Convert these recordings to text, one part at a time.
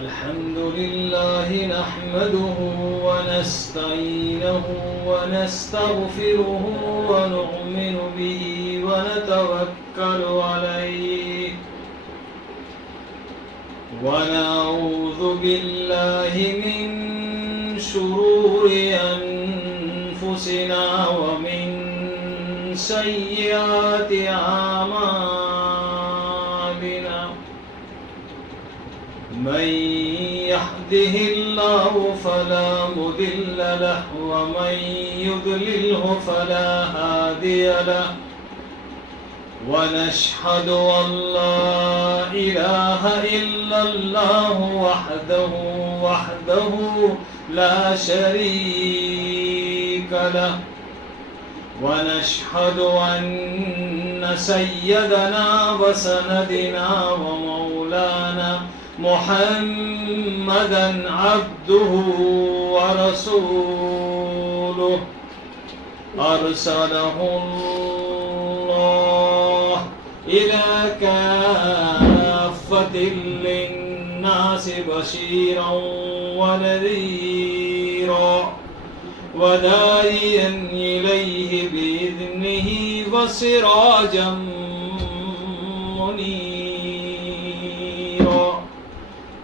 الحمد لله نحمده ونستعينه ونستغفره ونؤمن به ونتوكل عليه ونعوذ بالله من شرور أنفسنا ومن سيئات أعمالنا من يهده الله فلا مضل له ومن يضلله فلا هادي له ونشهد أن لا إله إلا الله وحده لا شريك له ونشهد أن سيدنا وسندنا ومولانا محمدا عبده ورسوله أرسله الله إلى كافة للناس بشيرا ونذيرا وداعيا إليه بإذنه وسراجا منيرا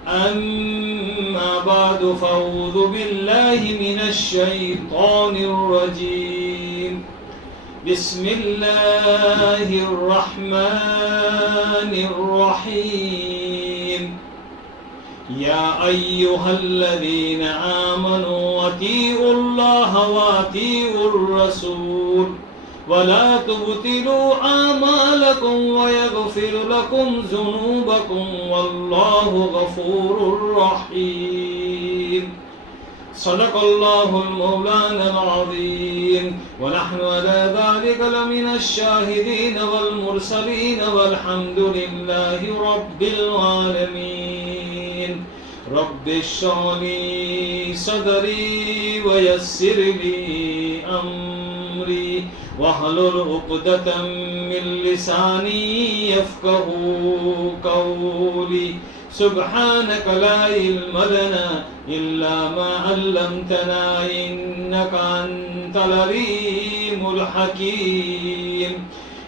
أما بعد فأعوذ بالله من الشيطان الرجيم بسم الله الرحمن الرحيم يا أيها الذين آمنوا أطيعوا الله وأطيعوا الرسول ولا تبطلوا أعمالكم ويغفر لكم ذنوبكم والله غفور رحيم صدق الله المولانا العظيم ونحن على ذلك لمن الشاهدين والمرسلين والحمد لله رب العالمين رب اشرح لي صدري ويسر لي أمري واحلل عقدة من لساني يفقهوا قولي سبحانك لا علم لنا إلا ما علمتنا إنك أنت العليم الحكيم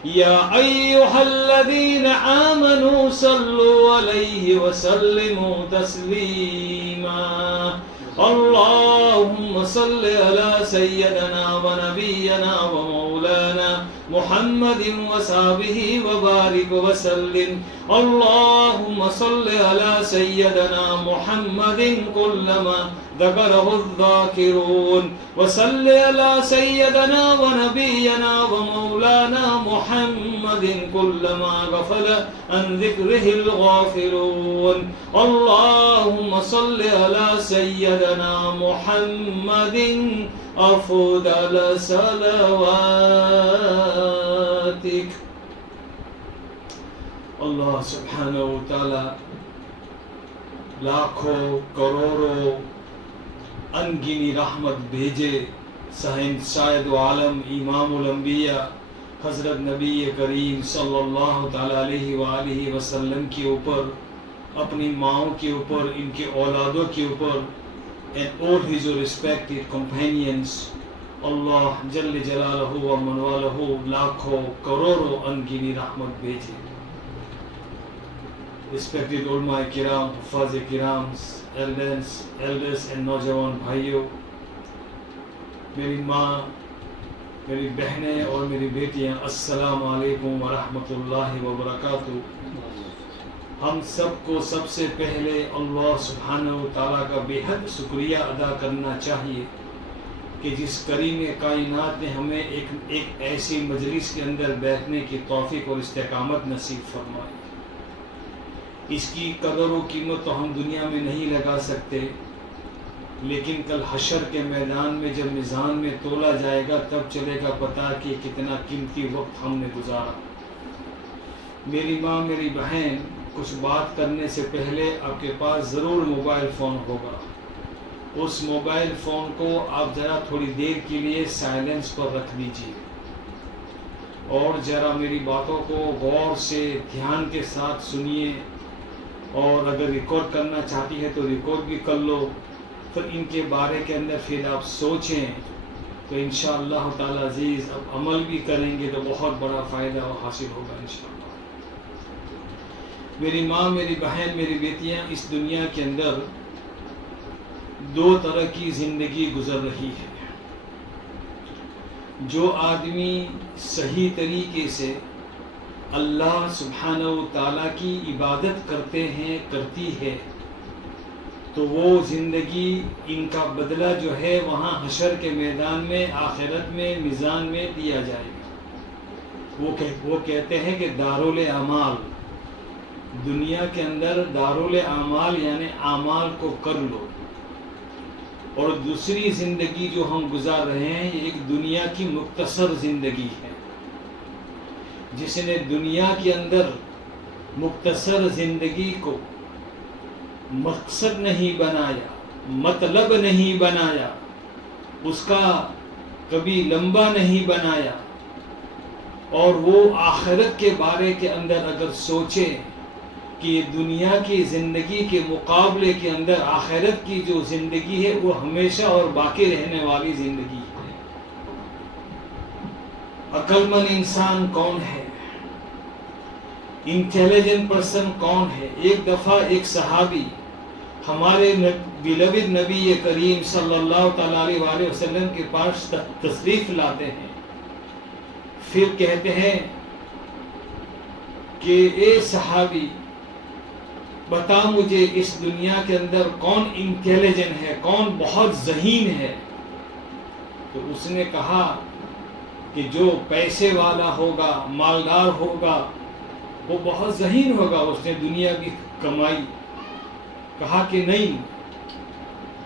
يا أيها الذين آمنوا صلوا عليه وسلموا تسليما اللهم صل على سيدنا ونبينا ومولانا محمد وصحبه وبارك وسلم اللهم صل على سيدنا محمد كلما ذكره الذاكرون وصل على سيدنا ونبينا ومولانا محمد كلما غفل عن ذكره الغافلون اللهم صل على سيدنا محمد أفضل صلواتك اللہ سبحانہ و تعالی لاکھوں کروڑوں انگنی رحمت بھیجے سید عالم امام الانبیاء حضرت نبی کریم صلی اللہ تعالی علیہ وآلہ وسلم کے اوپر، اپنی ماؤں کے اوپر، ان کے اولادوں کے اوپر and all his respected companions اللہ جل جلالہ و من والہ لاکھوں کروڑوں انگنی رحمت بھیجے. Respected علماء کرام، حفاظ کرام، elders and نوجوان بھائیوں، میری ماں، میری بہنیں اور میری بیٹیاں، السلام علیکم ورحمۃ اللہ وبرکاتہ. ہم سب کو سب سے پہلے اللہ سبحانہ و تعالیٰ کا بے حد شکریہ ادا کرنا چاہیے کہ جس کریم کائنات نے ہمیں ایک ایسی مجلس کے اندر بیٹھنے کی توفیق اور استقامت نصیب فرمائی. اس کی قدر و قیمت تو ہم دنیا میں نہیں لگا سکتے، لیکن کل حشر کے میدان میں جب میزان میں تولا جائے گا تب چلے گا پتہ کہ کتنا قیمتی وقت ہم نے گزارا. میری ماں، میری بہن، کچھ بات کرنے سے پہلے آپ کے پاس ضرور موبائل فون ہوگا. اس موبائل فون کو آپ ذرا تھوڑی دیر کے لیے سائلنس پر رکھ دیجیے اور ذرا میری باتوں کو غور سے دھیان کے ساتھ سنیے اور اگر ریکارڈ کرنا چاہتی ہے تو ریکارڈ بھی کر لو، پھر ان کے بارے کے اندر پھر آپ سوچیں تو انشاءاللہ تعالی عزیز اب عمل بھی کریں گے تو بہت بڑا فائدہ حاصل ہوگا انشاءاللہ۔ میری ماں، میری بہن، میری بیٹیاں، اس دنیا کے اندر دو طرح کی زندگی گزر رہی ہے۔ جو آدمی صحیح طریقے سے اللہ سبحانہ و تعالیٰ کی عبادت کرتی ہے تو وہ زندگی، ان کا بدلہ جو ہے وہاں حشر کے میدان میں، آخرت میں، میزان میں دیا جائے گا۔ وہ کہتے ہیں کہ دارالعمال، دنیا کے اندر دارالعمال یعنی اعمال کو کر لو۔ اور دوسری زندگی جو ہم گزار رہے ہیں یہ ایک دنیا کی مختصر زندگی ہے۔ جس نے دنیا کے اندر مختصر زندگی کو مقصد نہیں بنایا، مطلب نہیں بنایا، اس کا کبھی لمبا نہیں بنایا، اور وہ آخرت کے بارے کے اندر اگر سوچے کہ یہ دنیا کی زندگی کے مقابلے کے اندر آخرت کی جو زندگی ہے وہ ہمیشہ اور باقی رہنے والی زندگی ہے۔ عقل مند انسان کون ہے؟ انٹیلیجنٹ پرسن کون ہے؟ ایک دفعہ ایک صحابی ہمارے بیلوڈ نبی کریم صلی اللہ تعالیٰ علیہ وسلم کے پاس تشریف لاتے ہیں، پھر کہتے ہیں کہ اے صحابی بتا مجھے اس دنیا کے اندر کون انٹیلیجنٹ ہے، کون بہت ذہین ہے؟ تو اس نے کہا کہ جو پیسے والا ہوگا، مالدار ہوگا، وہ بہت ذہین ہوگا، اس نے دنیا کی کمائی۔ کہا کہ نہیں،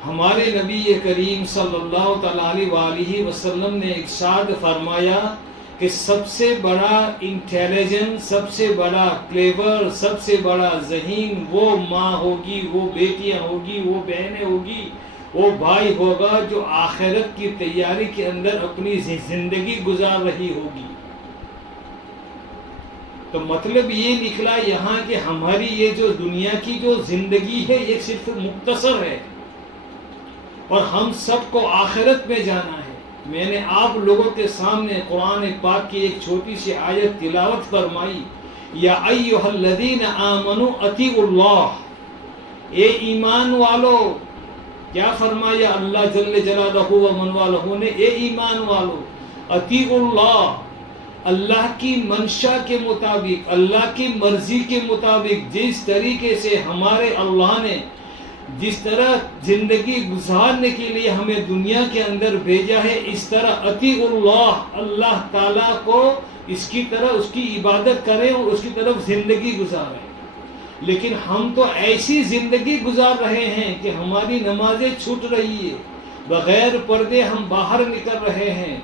ہمارے نبی کریم صلی اللہ تعالیٰ علیہ وسلم نے ارشاد فرمایا کہ سب سے بڑا انٹیلیجنٹ، سب سے بڑا کلیور، سب سے بڑا ذہین وہ ماں ہوگی، وہ بیٹیاں ہوگی، وہ بہنیں ہوگی، وہ بھائی ہوگا جو آخرت کی تیاری کے اندر اپنی زندگی گزار رہی ہوگی۔ تو مطلب یہ نکلا یہاں کہ ہماری یہ جو دنیا کی جو زندگی ہے یہ صرف مختصر ہے، اور ہم سب کو آخرت میں جانا ہے۔ میں نے آپ لوگوں کے سامنے قرآن پاک کی ایک چھوٹی سی آیت تلاوت فرمائی، یا ایھا الذین آمنوا اطیعوا اللہ، اے ایمان والو، کیا فرمایا اللہ جل جلالہ و من والہ نے؟ اے ایمان والو اطیعوا اللہ، اللہ کی منشا کے مطابق، اللہ کی مرضی کے مطابق، جس طریقے سے ہمارے اللہ نے جس طرح زندگی گزارنے کے لیے ہمیں دنیا کے اندر بھیجا ہے، اس طرح اطیعوا اللہ، اللہ تعالیٰ کو اس کی طرح اس کی عبادت کریں اور اس کی طرف زندگی گزاریں۔ لیکن ہم تو ایسی زندگی گزار رہے ہیں کہ ہماری نمازیں چھوٹ رہی ہے، بغیر پردے ہم باہر نکل رہے ہیں،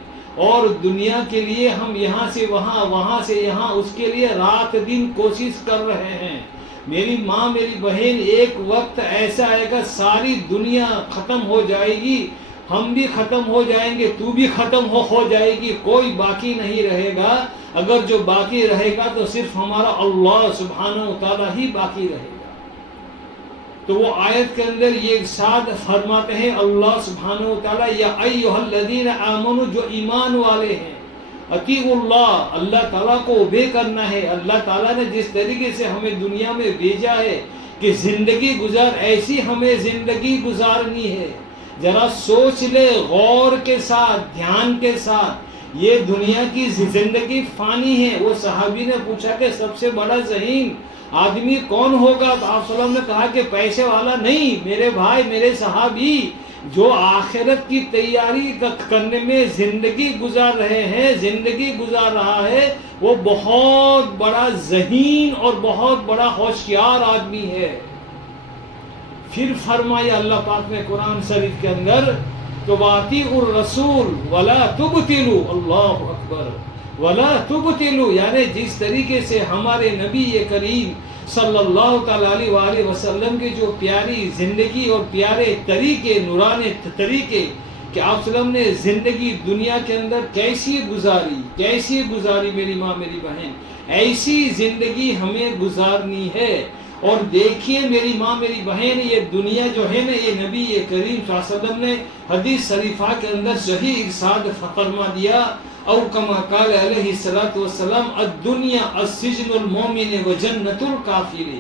اور دنیا کے لیے ہم یہاں سے وہاں، وہاں سے یہاں، اس کے لیے رات دن کوشش کر رہے ہیں۔ میری ماں، میری بہن، ایک وقت ایسا آئے گا ساری دنیا ختم ہو جائے گی، ہم بھی ختم ہو جائیں گے، تو بھی ختم ہو جائے گی، کوئی باقی نہیں رہے گا۔ اگر جو باقی رہے گا تو صرف ہمارا اللہ سبحانہ و تعالیٰ ہی باقی رہے گا۔ تو وہ آیت کے اندر یہ ارشاد فرماتے ہیں اللہ سبحانہ و تعالیٰ، یا ایھا الذین آمنوا، جو ایمان والے ہیں، اطیعوا اللہ، اللہ تعالیٰ کو اوبے کرنا ہے۔ اللہ تعالیٰ نے جس طریقے سے ہمیں دنیا میں بھیجا ہے کہ زندگی گزار، ایسی ہمیں زندگی گزارنی ہے۔ ذرا سوچ لے غور کے ساتھ، دھیان کے ساتھ، یہ دنیا کی زندگی فانی ہے۔ وہ صحابی نے پوچھا کہ سب سے بڑا ذہین آدمی کون ہوگا؟ تو آپ صلی اللہ علیہ وسلم نے کہا کہ پیسے والا نہیں، میرے بھائی، میرے صحابی، جو آخرت کی تیاری کرنے میں زندگی گزار رہے ہیں، زندگی گزار رہا ہے، وہ بہت بڑا ذہین اور بہت بڑا ہوشیار آدمی ہے۔ پھر فرمایا اللہ پاک نے قرآن شریف کے اندر کہ وَأَطِیعُوا الرَّسُولَ وَلَا تُبْطِلُوا، اللہ اکبر، وَلَا تُبْطِلُوا، یعنی جس طریقے سے ہمارے نبی کریم صلی اللہ تعالیٰ علیہ وآلہ وسلم کی جو پیاری زندگی اور پیارے طریقے، نورانی طریقے کہ آپ صلی اللہ علیہ وسلم نے زندگی دنیا کے اندر کیسی گزاری، میری ماں، میری بہن، ایسی زندگی ہمیں گزارنی ہے۔ اور دیکھیے میری ماں میری بہن، یہ دنیا جو ہے نا، یہ نبی کریم صلی اللہ علیہ وسلم نے حدیث شریفہ کے اندر صحیح ارشاد فرما دیا، او کما قال علیہ الصلوۃ والسلام الدنیا السجن المومن وجنت الکافر،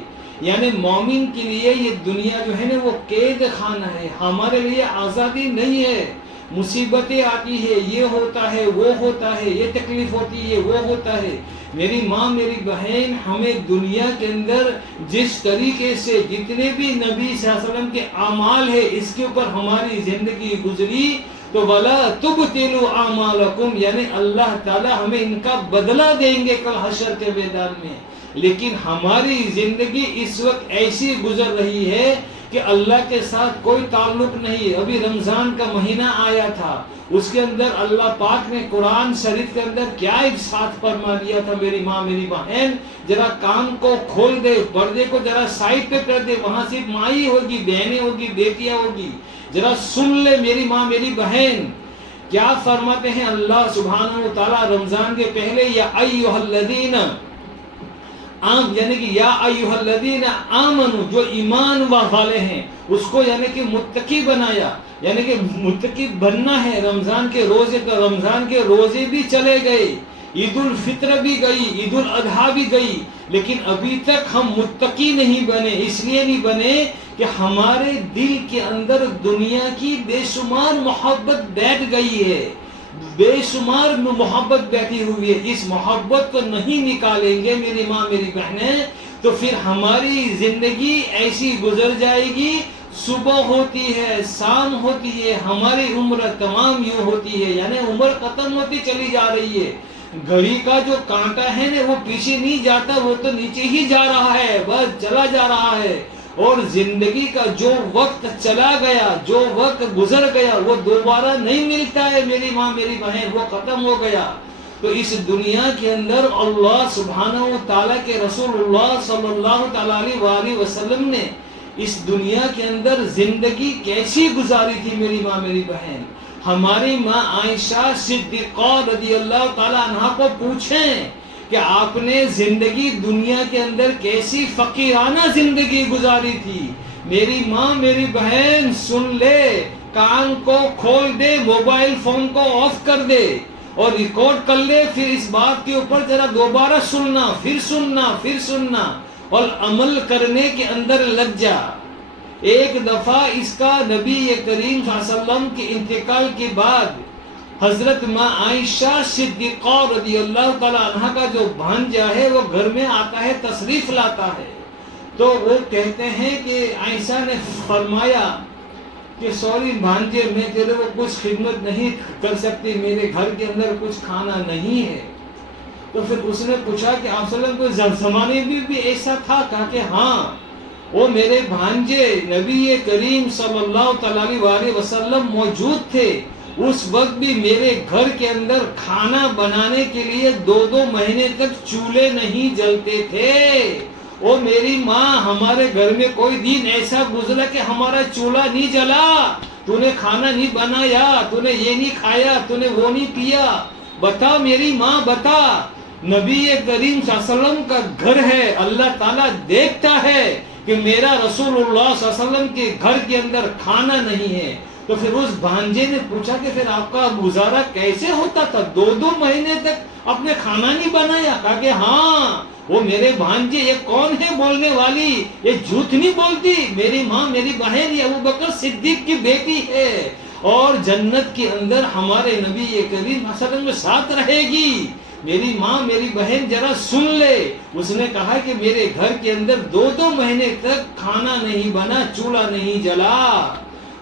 یعنی مومن کے لیے یہ دنیا جو ہے نا وہ قید خانہ ہے، ہمارے لیے آزادی نہیں ہے۔ مصیبتیں آتی ہے، یہ ہوتا ہے وہ ہوتا ہے، یہ تکلیف ہوتی ہے وہ ہوتا ہے۔ میری ماں میری بہن، ہمیں دنیا کے اندر جس طریقے سے جتنے بھی نبی صلی اللہ علیہ وسلم کے اعمال ہے اس کے اوپر ہماری زندگی گزری، تو وَلَا تُبْطِلُوا أَعْمَالَكُمْ، یعنی اللہ تعالی ہمیں ان کا بدلہ دیں گے کل حشر کے میدان میں۔ لیکن ہماری زندگی اس وقت ایسی گزر رہی ہے کہ اللہ کے ساتھ کوئی تعلق نہیں۔ ابھی رمضان کا مہینہ آیا تھا، اس کے اندر اللہ پاک نے قرآن شریف کے اندر کیا ارشاد فرما دیا تھا، میری ماں میری بہن ذرا کان کو کھول دے، پردے کو ذرا سائڈ پہ کر دے، وہاں صرف ماں ہی ہوگی، بہنیں ہوگی، بیٹیاں ہوگی، ذرا سن لے میری ماں میری بہن کیا فرماتے ہیں اللہ سبحانہ و تعالی رمضان کے پہلے، یا ایھا الذین یعنی کہ یا ایھا الذین آمنوا، جو ایمان والے ہیں اس کو یعنی کہ متقی بنایا، یعنی کہ متقی بننا ہے۔ رمضان کے روزے کا، رمضان کے روزے بھی چلے گئے، عید الفطر بھی گئی، عید الاضحیٰ بھی گئی، لیکن ابھی تک ہم متقی نہیں بنے۔ اس لیے نہیں بنے کہ ہمارے دل کے اندر دنیا کی بے شمار محبت بیٹھ گئی ہے، بے شمار محبت بیٹھی ہوئی ہے۔ اس محبت کو نہیں نکالیں گے میری ماں میری بہنیں تو پھر ہماری زندگی ایسی گزر جائے گی، صبح ہوتی ہے، شام ہوتی ہے، ہماری عمر تمام یوں ہوتی ہے، یعنی عمر ختم ہوتی چلی جا رہی ہے۔ گھڑی کا جو کانٹا ہے نا وہ پیچھے نہیں جاتا، وہ تو نیچے ہی جا رہا ہے، بس چلا جا رہا ہے۔ اور زندگی کا جو وقت چلا گیا، جو وقت گزر گیا، وہ دوبارہ نہیں ملتا ہے میری ماں میری بہن، وہ ختم ہو گیا۔ تو اس دنیا کے اندر اللہ سبحانہ و تعالیٰ کے رسول اللہ صلی اللہ تعالیٰ علیہ وسلم نے اس دنیا کے اندر زندگی کیسی گزاری تھی میری ماں میری بہن۔ ہماری ماں عائشہ صدیقہ رضی اللہ تعالیٰ عنہا کو پوچھیں کہ آپ نے زندگی دنیا کے اندر کیسی فقیرانہ زندگی گزاری تھی۔ میری ماں میری بہن سن لے، کان کو کھول دے، موبائل فون کو آف کر دے اور ریکارڈ کر لے، پھر اس بات کے اوپر ذرا دوبارہ سننا، پھر سننا، پھر سننا اور عمل کرنے کے اندر لگ جا۔ ایک دفعہ اس کا نبی کریم صلی اللہ علیہ وسلم کے انتقال کے بعد حضرت ماں عائشہ صدیقہ رضی اللہ تعالیٰ عنہ کا جو بھانجا ہے وہ گھر میں آتا ہے، تشریف لاتا ہے، تو وہ کہتے ہیں کہ عائشہ نے فرمایا کہ سوری بھانجے، میں تیرے کو کچھ خدمت نہیں کر سکتی، میرے گھر کے اندر کچھ کھانا نہیں ہے۔ تو پھر اس نے پوچھا کہ آپ صلی اللہ علیہ وسلم کو زمانے میں بھی ایسا تھا؟ کہا کہ ہاں، وہ میرے بھانجے نبی کریم صلی اللہ تعالیٰ علیہ وسلم موجود تھے، اس وقت بھی میرے گھر کے اندر کھانا بنانے کے لیے 2 مہینے تک چولہے نہیں جلتے تھے۔ او میری ماں، ہمارے گھر میں کوئی دن ایسا گزرا کہ ہمارا چولہا نہیں جلا، تو نے کھانا نہیں بنایا، تو نے یہ نہیں کھایا، تو نے وہ نہیں پیا؟ بتا میری ماں بتا۔ نبی کریم صلی اللہ علیہ وسلم کا گھر ہے، اللہ تعالیٰ دیکھتا ہے کہ میرا رسول اللہ صلی اللہ علیہ وسلم کے گھر کے اندر کھانا نہیں ہے۔ تو پھر اس بھانجے نے پوچھا کہ پھر آپ کا گزارا کیسے ہوتا تھا؟ 2 مہینے تک آپ نے کھانا نہیں بنایا؟ کہا کہ ہاں، وہ میرے بھانجے، یہ کون ہے بولنے والی؟ یہ جھوٹ نہیں بولتی، میری ماں میری بہن یہ ابوبکر صدیق کی بیٹی ہے اور جنت کے اندر ہمارے نبی کریم صلی اللہ علیہ وسلم کے ساتھ رہے گی۔ میری ماں میری بہن ذرا سن لے، اس نے کہا کہ میرے گھر کے اندر 2 مہینے تک کھانا نہیں بنا، چولہا نہیں جلا۔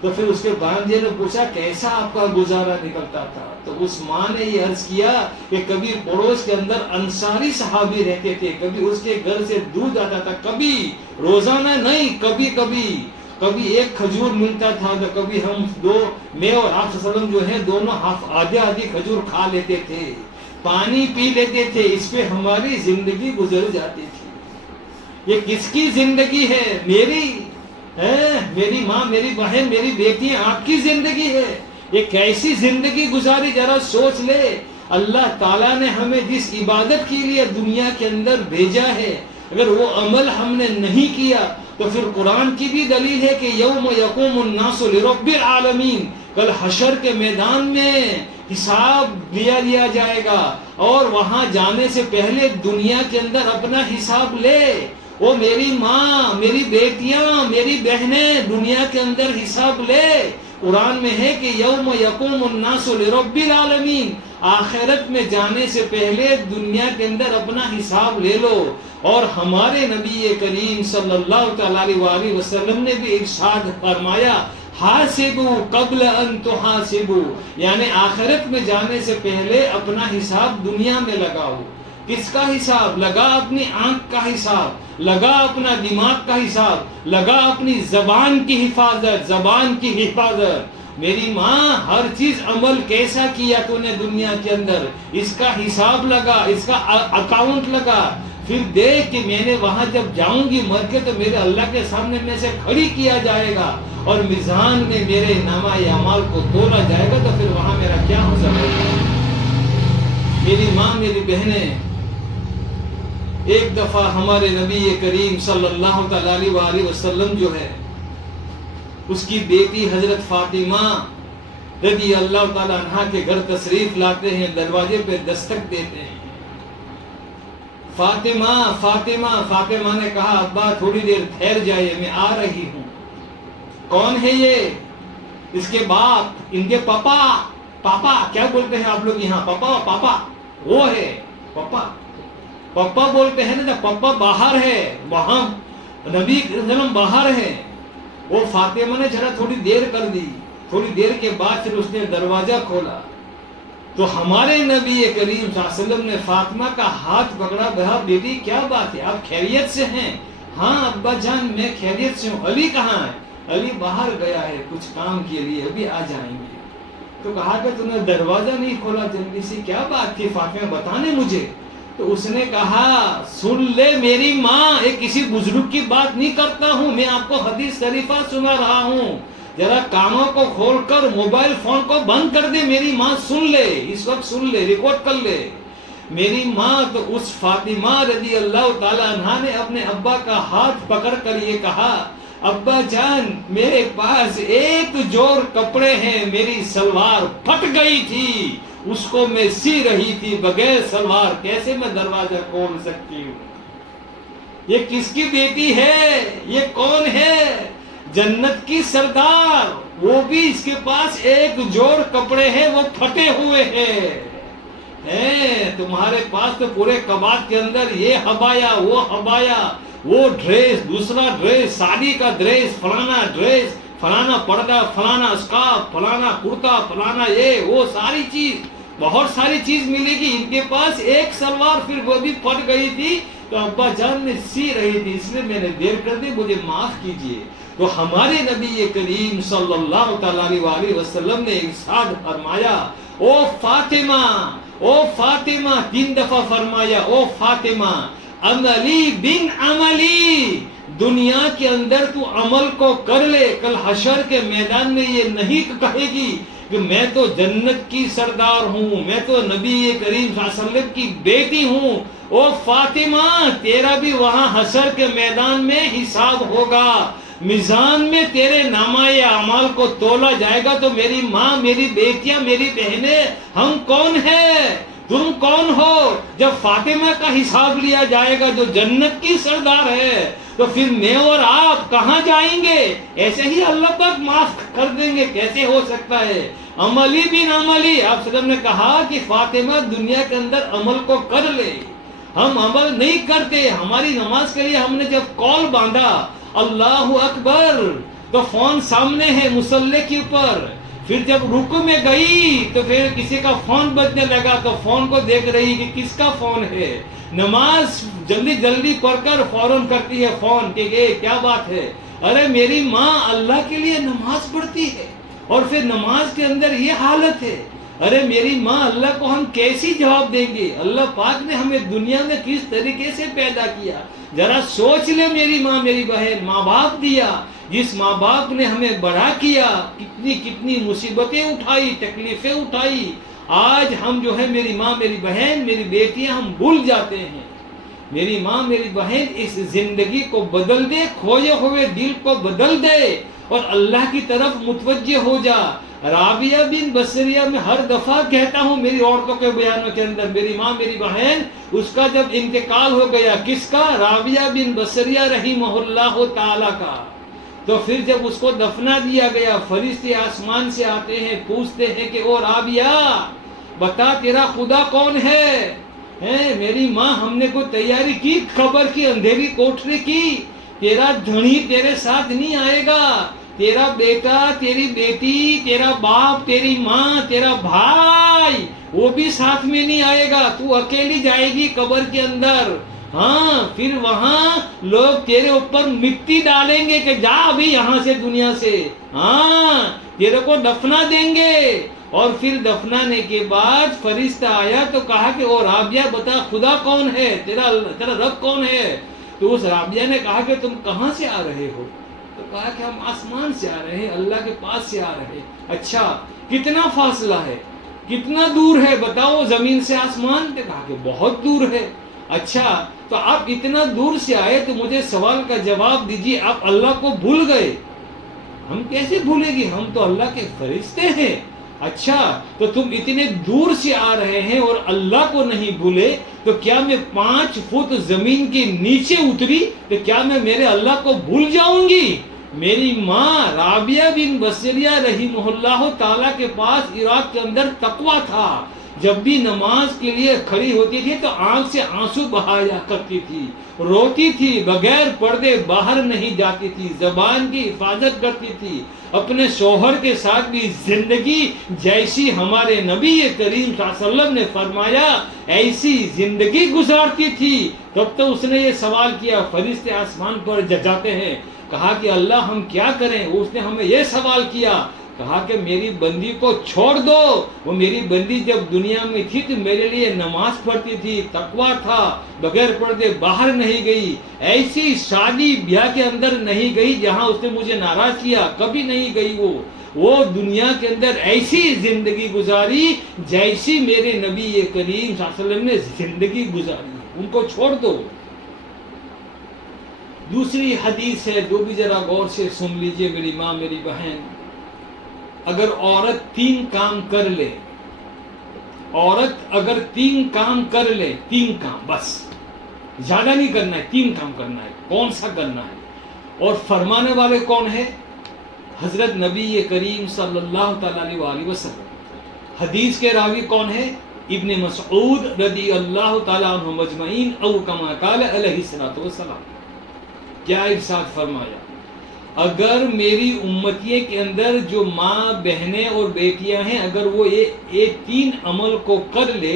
تو پھر اس کے بھانجے نے پوچھا کیسا آپ کا گزارا نکلتا تھا؟ تو اس ماں نے یہ عرض کیا کہ کبھی پڑوس کے اندر انصاری صحابی رہتے تھے، کبھی اس کے گھر سے دودھ آتا تھا، کبھی روزانہ نہیں، کبھی ایک کھجور ملتا تھا، تو کبھی ہم میں اور آپ صلی اللہ علیہ وسلم جو ہے دونوں آدھی کھجور کھا لیتے تھے، پانی پی لیتے تھے، اس پہ ہماری زندگی گزر جاتی تھی۔ یہ کس کی زندگی ہے؟ میری ماں میری بہن میری بیٹی، آپ کی زندگی ہے۔ یہ کیسی زندگی گزاری ذرا سوچ لے۔ اللہ تعالیٰ نے ہمیں جس عبادت کے لیے دنیا کے اندر بھیجا ہے، اگر وہ عمل ہم نے نہیں کیا تو پھر قرآن کی بھی دلیل ہے کہ یوم یقوم الناس لرب العالمین، کل حشر کے میدان میں حساب لیا جائے گا، اور وہاں جانے سے پہلے دنیا کے اندر اپنا حساب لے. وہ میری ماں، میری بیٹیاں، میری بہنیں دنیا کے اندر حساب لے. قرآن میں ہے کہ یوم یقوم الناس لرب العالمین، آخرت میں جانے سے پہلے دنیا کے اندر اپنا حساب لے لو. اور ہمارے نبی کریم صلی اللہ تعالی علیہ وسلم نے بھی ارشاد فرمایا حاسبوا قبل ان تحاسبوا، یعنی آخرت میں جانے سے پہلے اپنا حساب دنیا میں لگاؤ. کس کا حساب؟ لگا اپنی آنکھ کا حساب، لگا اپنا دماغ کا حساب، لگا اپنی زبان کی حفاظت، زبان کی حفاظت. میری ماں، ہر چیز عمل کیسا کیا تو نے دنیا کے اندر، اس کا حساب لگا، اس کا اکاؤنٹ لگا. پھر دیکھ کہ میں نے وہاں جب جاؤں گی مر کے تو میرے اللہ کے سامنے میں سے کھڑی کیا جائے گا اور میزان میں میرے نامہ اعمال کو تولا جائے گا، تو پھر وہاں میرا کیا ہو سکے گا؟ میری ماں، میری بہنیں، ایک دفعہ ہمارے نبی کریم صلی اللہ تعالی علیہ وسلم جو ہے، اس کی بیٹی حضرت فاطمہ رضی اللہ تعالی عنہا کے گھر تشریف لاتے ہیں، دروازے پہ دستک دیتے ہیں. فاطمہ فاطمہ فاطمہ نے کہا ابا تھوڑی دیر ٹھہر جائیے، میں آ رہی ہوں. کون ہے یہ؟ اس کے باپ، ان کے پاپا. پاپا کیا بولتے ہیں آپ لوگ یہاں؟ پاپا پاپا وہ ہے پاپا، پاپا بولتے ہیں نا. پاپا باہر ہے، وہاں نبی جنم باہر ہے. وہ فاطمہ نے ذرا تھوڑی دیر کر دی. تھوڑی دیر کے بعد پھر اس نے دروازہ کھولا تو ہمارے نبی کریم صلی اللہ علیہ وسلم نے فاطمہ کا ہاتھ پکڑا. کہا بیٹی کیا بات ہے، آپ خیریت سے ہیں؟ ہاں ابا جان میں خیریت سے ہوں. علی کہاں ہے؟ علی باہر گیا ہے کچھ کام کے لیے، ابھی آ جائیں گے. تو کہا کہ تم نے دروازہ نہیں کھولا جلدی سے، کیا بات تھی فاطمہ بتانے مجھے. تو اس نے کہا سن لے میری ماں، ایک کسی بزرگ کی بات نہیں کرتا ہوں، میں آپ کو حدیث شریفہ سنا رہا ہوں. ذرا کانوں کو کھول کر موبائل فون کو بند کر دے، میری ماں سن لے، اس وقت سن لے، ریکارڈ کر لے. میری ماں تو اس فاطمہ رضی اللہ تعالی عنہا نے اپنے ابا کا ہاتھ پکڑ کر یہ کہا ابا جان میرے پاس ایک جوڑ کپڑے ہیں، میری سلوار پھٹ گئی تھی، اس کو میں سی رہی تھی، بغیر سلوار کیسے میں دروازہ کھول سکتی ہوں. یہ کس کی بیٹی ہے؟ یہ کون ہے؟ جنت کی سردار. وہ بھی اس کے پاس ایک جوڑ کپڑے ہیں، وہ پھٹے ہوئے ہیں. تمہارے پاس تو پورے کباڑ کے اندر یہ حبایا، وہ حبایا، وہ ڈریس، دوسرا ڈریس، شادی کا ڈریس، فلانا ڈریس، فلانا پردہ، فلانا اسکارف، فلانا کرتا، فلانا یہ وہ ساری چیز، بہت ساری چیز ملے گی. ان کے پاس ایک سلوار پھر وہ بھی پھٹ گئی تھی تو ابا جان نے سی رہی تھی، اس لیے میں نے دیر کر دی، مجھے معاف کیجیے. تو ہمارے نبی کریم صلی اللہ تعالی علیہ وسلم نے ارشاد فرمایا او فاطمہ، او فاطمہ، 3 دفعہ فرمایا او فاطمہ، عملی بن عملی، دنیا کے اندر تو عمل کو کر لے، کل حشر کے میدان میں یہ نہیں کہے گی کہ میں تو جنت کی سردار ہوں، میں تو نبی کریم صلی اللہ علیہ وسلم کی بیٹی ہوں. او فاطمہ تیرا بھی وہاں حشر کے میدان میں حساب ہوگا، میزان میں تیرے نامہ اعمال کو تولا جائے گا. تو میری ماں، میری بیٹیاں، میری بہنیں، ہم کون ہیں؟ تم کون ہو؟ جب فاطمہ کا حساب لیا جائے گا جو جنت کی سردار ہے، تو پھر میں اور آپ کہاں جائیں گے؟ ایسے ہی اللہ پاک معاف کر دیں گے؟ کیسے ہو سکتا ہے؟ عملی بن عملی، آپ صلی اللہ علیہ وسلم نے کہا کہ فاطمہ دنیا کے اندر عمل کو کر لے. ہم عمل نہیں کرتے. ہماری نماز کے لیے ہم نے جب کال باندھا اللہ اکبر تو فون سامنے ہے مصلی کے اوپر، پھر جب رکوع میں گئی تو پھر کسی کا فون بجنے لگا تو فون کو دیکھ رہی کہ کس کا فون ہے. نماز جلدی جلدی پڑھ کر فوراً کرتی ہے فون کہ کیا بات ہے. ارے میری ماں اللہ کے لیے نماز پڑھتی ہے اور پھر نماز کے اندر یہ حالت ہے. ارے میری ماں، اللہ کو ہم کیسی جواب دیں گے؟ اللہ پاک نے ہمیں دنیا میں کس طریقے سے پیدا کیا، ذرا سوچ لے میری ماں، میری بہن. ماں باپ دیا، جس ماں باپ نے ہمیں بڑا کیا، کتنی کتنی مصیبتیں اٹھائی، تکلیفیں اٹھائی. آج ہم جو ہے میری ماں، میری بہن، میری بیٹیاں، ہم بھول جاتے ہیں. میری ماں میری بہن اس زندگی کو بدل دے، کھوئے ہوئے دل کو بدل دے اور اللہ کی طرف متوجہ ہو جا۔ رابعہ بن بصریہ میں ہر دفعہ کہتا ہوں میری عورتوں کے بیانوں کے اندر، میری ماں میری بہن، اس کا جب انتقال ہو گیا، کس کا؟ رابعہ بن بصریہ رحمہ اللہ تعالی کا، تو پھر جب اس کو دفنا دیا گیا، فرشتے آسمان سے آتے ہیں، پوچھتے ہیں کہ او رابعہ بتا تیرا خدا کون ہے؟ میری ماں ہم نے کوئی تیاری کی قبر کی اندھیری کوٹری کی، تیرا دھنی تیرے ساتھ نہیں آئے گا، تیرا بیٹا تیری بیٹی تیرا باپ تیری ماں تیرا بھائی وہ بھی ساتھ میں نہیں آئے گا، تو اکیلی جائے گی قبر کے اندر۔ ہاں پھر وہاں لوگ تیرے اوپر مٹی ڈالیں گے کہ جا ابھی یہاں سے دنیا سے، ہاں تیرے کو دفنا دیں گے۔ اور پھر دفنانے کے بعد فرشتہ آیا تو کہا کہ او رابعہ بتا خدا کون ہے، تیرا رب کون ہے؟ تو اس رابعہ نے کہا کہ تم کہاں سے آ رہے ہو؟ تو کہا کہ ہم آسمان سے آ رہے ہیں، اللہ کے پاس سے آ رہے ہیں۔ اچھا کتنا فاصلہ ہے، کتنا دور ہے بتاؤ زمین سے آسمان؟ نے کہا کہ بہت دور ہے۔ اچھا تو آپ اتنا دور سے آئے تو مجھے سوال کا جواب دیجیے، آپ اللہ کو بھول گئے؟ ہم کیسے بھولیں گے، ہم تو اللہ کے فرشتے ہیں۔ اچھا تو تم اتنے دور سے آ رہے ہیں اور اللہ کو نہیں بھولے، تو کیا میں 5 فٹ زمین کے نیچے اتری تو کیا میں میرے اللہ کو بھول جاؤں گی؟ میری ماں رابعہ بن بصریہ رحمہ اللہ تعالیٰ کے پاس عراق کے اندر تقویٰ تھا، جب بھی نماز کے لیے کھڑی ہوتی تھی تو آنکھ سے آنسو بہایا کرتی تھی، روتی تھی، بغیر پردے باہر نہیں جاتی تھی، زبان کی حفاظت کرتی تھی، اپنے شوہر کے ساتھ بھی زندگی جیسی ہمارے نبی کریم صلی اللہ علیہ وسلم نے فرمایا ایسی زندگی گزارتی تھی۔ تب تو اس نے یہ سوال کیا، فرشتے آسمان پر جاتے ہیں، کہا کہ اللہ ہم کیا کریں؟ اس نے ہمیں یہ سوال کیا، کہا کہ میری بندی کو چھوڑ دو، وہ میری بندی جب دنیا میں تھی تو میرے لیے نماز پڑھتی تھی، تقویٰ تھا، بغیر پردے باہر نہیں گئی، ایسی شادی بیاہ کے اندر نہیں گئی جہاں اس نے مجھے ناراض کیا، کبھی نہیں گئی۔ وہ دنیا کے اندر ایسی زندگی گزاری جیسی میرے نبی کریم صلی اللہ علیہ وسلم نے زندگی گزاری، ان کو چھوڑ دو۔ دوسری حدیث ہے، جو بھی ذرا غور سے سن لیجئے میری ماں میری بہن، اگر عورت 3 کام کر لے، عورت اگر 3 کام کر لے، 3 کام بس، زیادہ نہیں کرنا ہے، 3 کام کرنا ہے، کون سا کرنا ہے؟ اور فرمانے والے کون ہے؟ حضرت نبی کریم صلی اللہ تعالی علیہ وسلم۔ حدیث کے راوی کون ہے؟ ابن مسعود رضی اللہ تعالی عنہ مجمعین، او کما قال علیہ الصلوۃ والسلام۔ کیا ارشاد فرمایا؟ اگر میری امتیے کے اندر جو ماں بہنیں اور بیٹیاں ہیں، اگر وہ یہ 3 عمل کو کر لے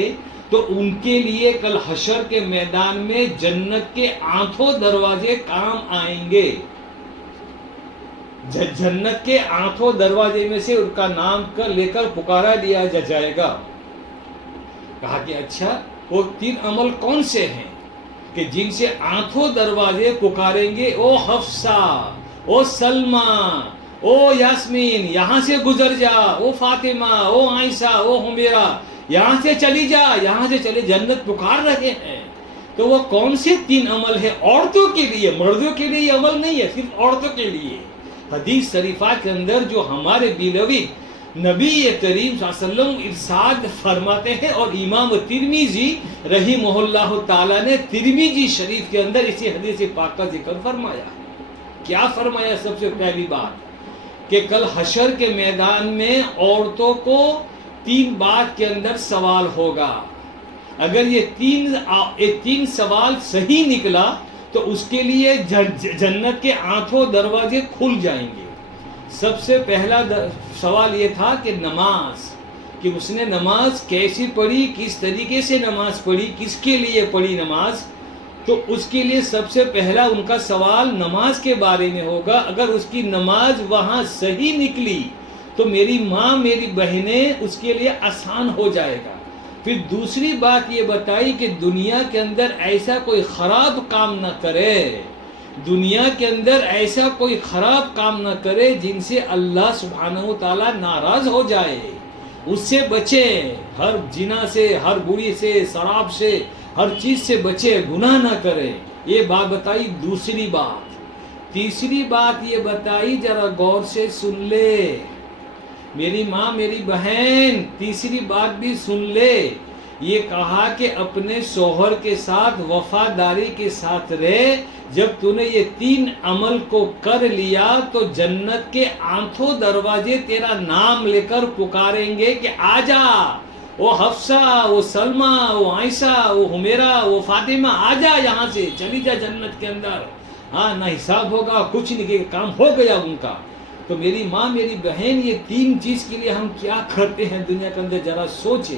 تو ان کے لیے کل حشر کے میدان میں جنت کے 8 دروازے کام آئیں گے، جنت کے 8 دروازے میں سے ان کا نام لے کر پکارا دیا جائے گا۔ کہا کہ اچھا وہ 3 عمل کون سے ہیں کہ جن سے 8 دروازے پکاریں گے؟ او حفصہ، او سلمہ، او یاسمین یہاں سے گزر جا، او فاطمہ، او عائشہ، او حمیرہ یہاں سے چلی جا، یہاں سے چلے، جنت پکار رہے ہیں۔ تو وہ کون سے 3 عمل ہے؟ عورتوں کے لیے، مردوں کے لیے یہ عمل نہیں ہے، صرف عورتوں کے لیے۔ حدیث شریفہ کے اندر جو ہمارے بیلوی نبی کریم صلی اللہ علیہ وسلم ارشاد فرماتے ہیں، اور امام ترمذی رحمہ اللہ تعالی نے ترمذی شریف کے اندر اسی حدیث پاک کا ذکر فرمایا۔ کیا فرمایا؟ سب سے پہلی بات کہ کل حشر کے میدان میں عورتوں کو 3 بات کے اندر سوال ہوگا، اگر یہ 3 سوال صحیح نکلا تو اس کے لیے جنت کے 8 دروازے کھل جائیں گے۔ سب سے پہلا سوال یہ تھا کہ نماز، کہ اس نے نماز کیسی پڑھی، کس طریقے سے نماز پڑھی، کس کے لیے پڑھی نماز، تو اس کے لیے سب سے پہلا ان کا سوال نماز کے بارے میں ہوگا۔ اگر اس کی نماز وہاں صحیح نکلی تو میری ماں میری بہنیں اس کے لیے آسان ہو جائے گا۔ پھر دوسری بات یہ بتائی کہ دنیا کے اندر ایسا کوئی خراب کام نہ کرے، دنیا کے اندر ایسا کوئی خراب کام نہ کرے جن سے اللہ سبحانہ و تعالیٰ ناراض ہو جائے، اس سے بچے، ہر زنا سے، ہر بری سے، شراب سے، ہر چیز سے بچے، گناہ نہ کرے. یہ بات بتائی. دوسری بات، تیسری بات یہ بتائی، ذرا غور سے سن لے میری ماں میری بہن، تیسری بات بھی سن لے. یہ کہا کہ اپنے شوہر کے ساتھ وفاداری کے ساتھ رہے. جب تو نے یہ 3 عمل کو کر لیا تو جنت کے آنکھوں دروازے تیرا نام لے کر پکاریں گے کہ آجا، وہ حفصہ، وہ سلمہ، وہ عائشہ، وہ حمیرہ، وہ فاطمہ، آجا یہاں سے، چلی جا جنت کے اندر. ہاں، نہ حساب ہوگا، کچھ نہیں، کہ کام ہو گیا ان کا. تو میری ماں میری بہن، یہ 3 چیز کے لیے ہم کیا کرتے ہیں دنیا کے اندر، ذرا سوچے.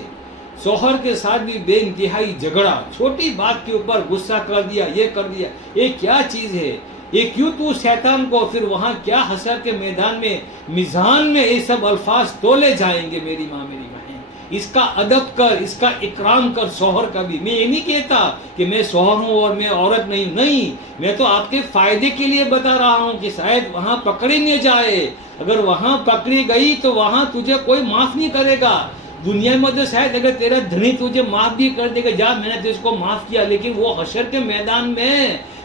شوہر کے ساتھ بھی بے انتہائی جھگڑا، چھوٹی بات کے اوپر غصہ کر دیا، یہ کر دیا. یہ کیا چیز ہے؟ یہ کیوں تو شیطان کو پھر وہاں کیا حشر کے میدان میں میزان میں یہ سب الفاظ تولے جائیں گے. میری ماں میری بہن، اس کا ادب کر، اس کا اکرام کر شوہر کا بھی. میں یہ نہیں کہتا کہ میں شوہر ہوں اور میں عورت نہیں، میں تو آپ کے فائدے کے لیے بتا رہا ہوں کہ شاید وہاں پکڑی نہیں جائے. اگر وہاں پکڑی گئی تو وہاں تجھے کوئی معاف نہیں کرے گا. دنیا میں تو شاید اگر تیرا دھنی تجھے معاف بھی کر دے گا، جا میں نے تجھ کو معاف کیا، لیکن وہ حشر کے میدان میں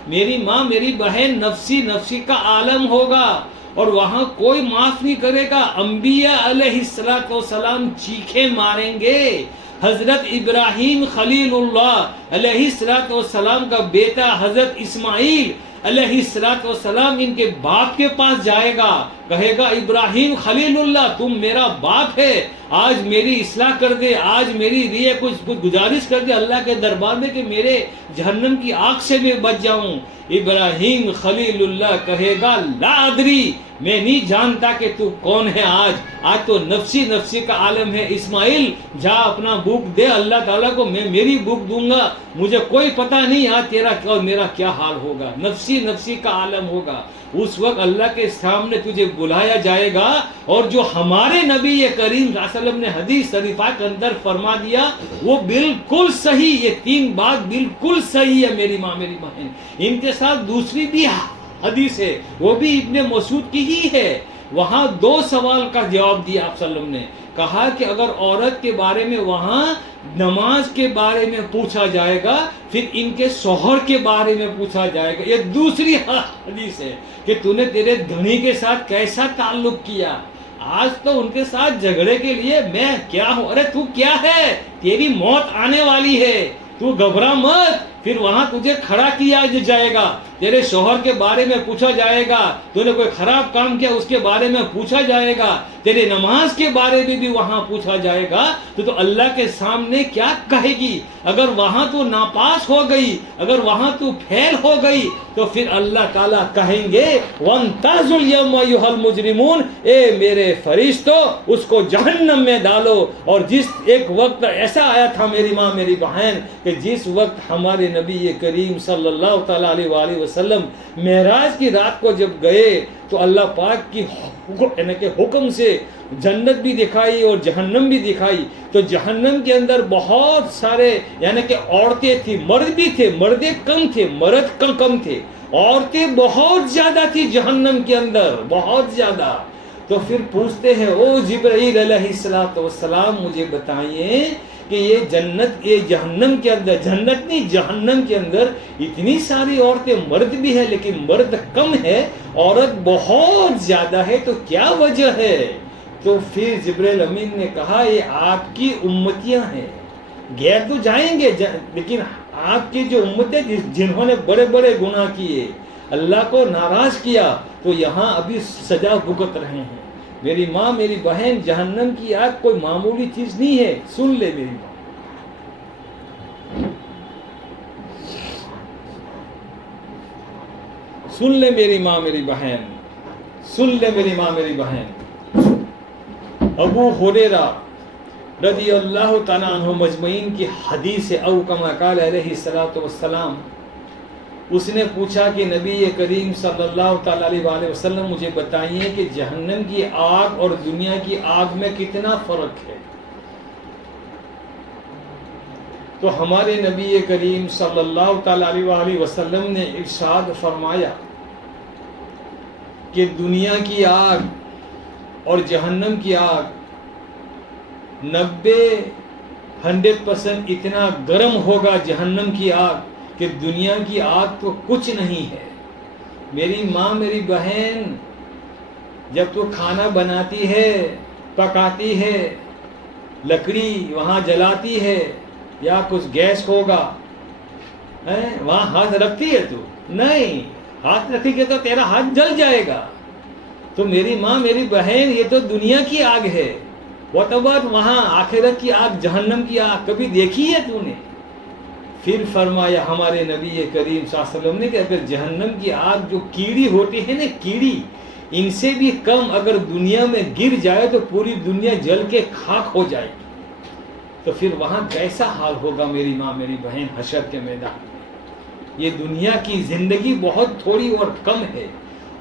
میری ماں میری بہن نفسی کا عالم ہوگا اور وہاں کوئی معاف نہیں کرے گا. انبیاء علیہ السلام چیخیں ماریں گے. حضرت ابراہیم خلیل اللہ علیہ السلام کا بیٹا حضرت اسماعیل علیہ السلام ان کے باپ کے پاس جائے گا، کہے گا ابراہیم خلیل اللہ تم میرا باپ ہے، آج میری اصلاح کر دے، آج میری لیے کچھ گزارش کر دے اللہ کے دربار میں کہ میرے جہنم کی آگ سے میں بچ جاؤں. ابراہیم خلیل اللہ کہے گا لا ادری، میں نہیں جانتا کہ تو کون ہے. آج تو نفسی کا عالم ہے. اسماعیل جا اپنا بھوک دے اللہ تعالیٰ کو، میں میری بھوک دوں گا، مجھے کوئی پتہ نہیں آج تیرا اور میرا کیا حال ہوگا. نفسی کا عالم ہوگا. اس وقت اللہ کے سامنے تجھے بلایا جائے گا، اور جو ہمارے نبی کریم صلی اللہ علیہ وسلم نے حدیث شریفہ کے اندر فرما دیا وہ بالکل صحیح. یہ 3 بات بالکل صحیح ہے میری ماں میری بہن. ان کے ساتھ دوسری بھی حدیث ہے، وہ بھی ابن مسعود کی ہی ہے. وہاں 2 سوال کا جواب دیا آپ صلی اللہ علیہ وسلم نے. کہا کہ اگر عورت کے بارے میں وہاں نماز کے بارے میں پوچھا جائے گا، پھر ان کے شوہر کے بارے میں پوچھا جائے گا. یہ دوسری حدیث ہے کہ تو نے تیرے دھنی کے ساتھ کیسا تعلق کیا. آج تو ان کے ساتھ جھگڑے کے لیے میں کیا ہوں. ارے تو کیا ہے، تیری موت آنے والی ہے، تو گھبرا مت. پھر وہاں تجھے کھڑا کیا جائے گا، تیرے شوہر کے بارے میں پوچھا جائے گا، تو نے کوئی خراب کام کیا اس کے بارے میں پوچھا جائے گا، تیرے نماز کے بارے میں بھی وہاں پوچھا جائے گا. تو اللہ کے سامنے کیا کہے گی؟ اگر وہاں تو ناپاس ہو گئی، اگر وہاں تو فیل ہو گئی، تو پھر اللہ تعالیٰ کہیں گے وَانْتَظُوا الْيَوْمَ أَيُّهَا الْمُجْرِمُونَ، اے میرے فرشتوں اس کو جہنم میں ڈالو. اور جس ایک وقت ایسا آیا تھا میری ماں میری بہن کہ جس وقت ہمارے نبی کریم صلی اللہ تعالیٰ علیہ وآلہ وسلم معراج کی رات کو جب گئے تو اللہ پاک کی حکم سے جنت بھی دکھائی اور جہنم بھی دکھائی. تو جہنم کے اندر بہت سارے یعنی کہ عورتیں تھی، مرد بھی تھے، مرد کم تھے، مرد کم تھے، عورتیں بہت زیادہ تھی جہنم کے اندر، بہت زیادہ. تو پھر پوچھتے ہیں او جبرائیل علیہ السلام مجھے بتائیے کہ یہ جنت یہ جہنم کے اندر، جنت نہیں جہنم کے اندر اتنی ساری عورتیں، مرد بھی ہے لیکن مرد کم ہے، عورت بہت زیادہ ہے، تو کیا وجہ ہے؟ تو پھر جبرائیل امین نے کہا یہ آپ کی امتیاں ہیں، غیر تو جائیں گے لیکن آپ کی جو امتیں جنہوں نے بڑے بڑے گناہ کیے، اللہ کو ناراض کیا، تو یہاں ابھی سزا بھگت رہے ہیں. میری ماں میری بہن، جہنم کی آگ کوئی معمولی چیز نہیں ہے. سن لے میری ماں، سن لے میری ماں میری بہن، سن لے میری ماں میری بہن. ابو ہریرہ رضی اللہ تعالیٰ عنہ مجمعین کی حدیث او کما قال علیہ السلام، اس نے پوچھا کہ نبی کریم صلی اللہ تعالیٰ علیہ وآلہ وسلم مجھے بتائیے کہ جہنم کی آگ اور دنیا کی آگ میں کتنا فرق ہے. تو ہمارے نبی کریم صلی اللہ تعالیٰ علیہ وآلہ وسلم نے ارشاد فرمایا کہ دنیا کی آگ اور جہنم کی آگ 90 100% اتنا گرم ہوگا جہنم کی آگ کہ دنیا کی آگ تو کچھ نہیں ہے۔ میری ماں میری بہن جب تو کھانا بناتی ہے، پکاتی ہے، لکڑی وہاں جلاتی ہے یا کچھ گیس ہوگا، وہاں ہاتھ رکھتی ہے تو نہیں، ہاتھ رکھے گے تو تیرا ہاتھ جل جائے گا۔ تو میری ماں میری بہن یہ تو دنیا کی آگ ہے، what about وہاں آخرت کی آگ، جہنم کی آگ کبھی دیکھی ہے تو نے؟ پھر فرمایا ہمارے نبی کریم صلی اللہ علیہ وسلم نے کہ اگر جہنم کی آگ جو کیڑی ہوتی ہے نا، کیڑی، ان سے بھی کم اگر دنیا میں گر جائے تو پوری دنیا جل کے خاک ہو جائے گی۔ تو پھر وہاں کیسا حال ہوگا میری ماں میری بہن حشر کے میدان میں؟ یہ دنیا کی زندگی بہت تھوڑی اور کم ہے،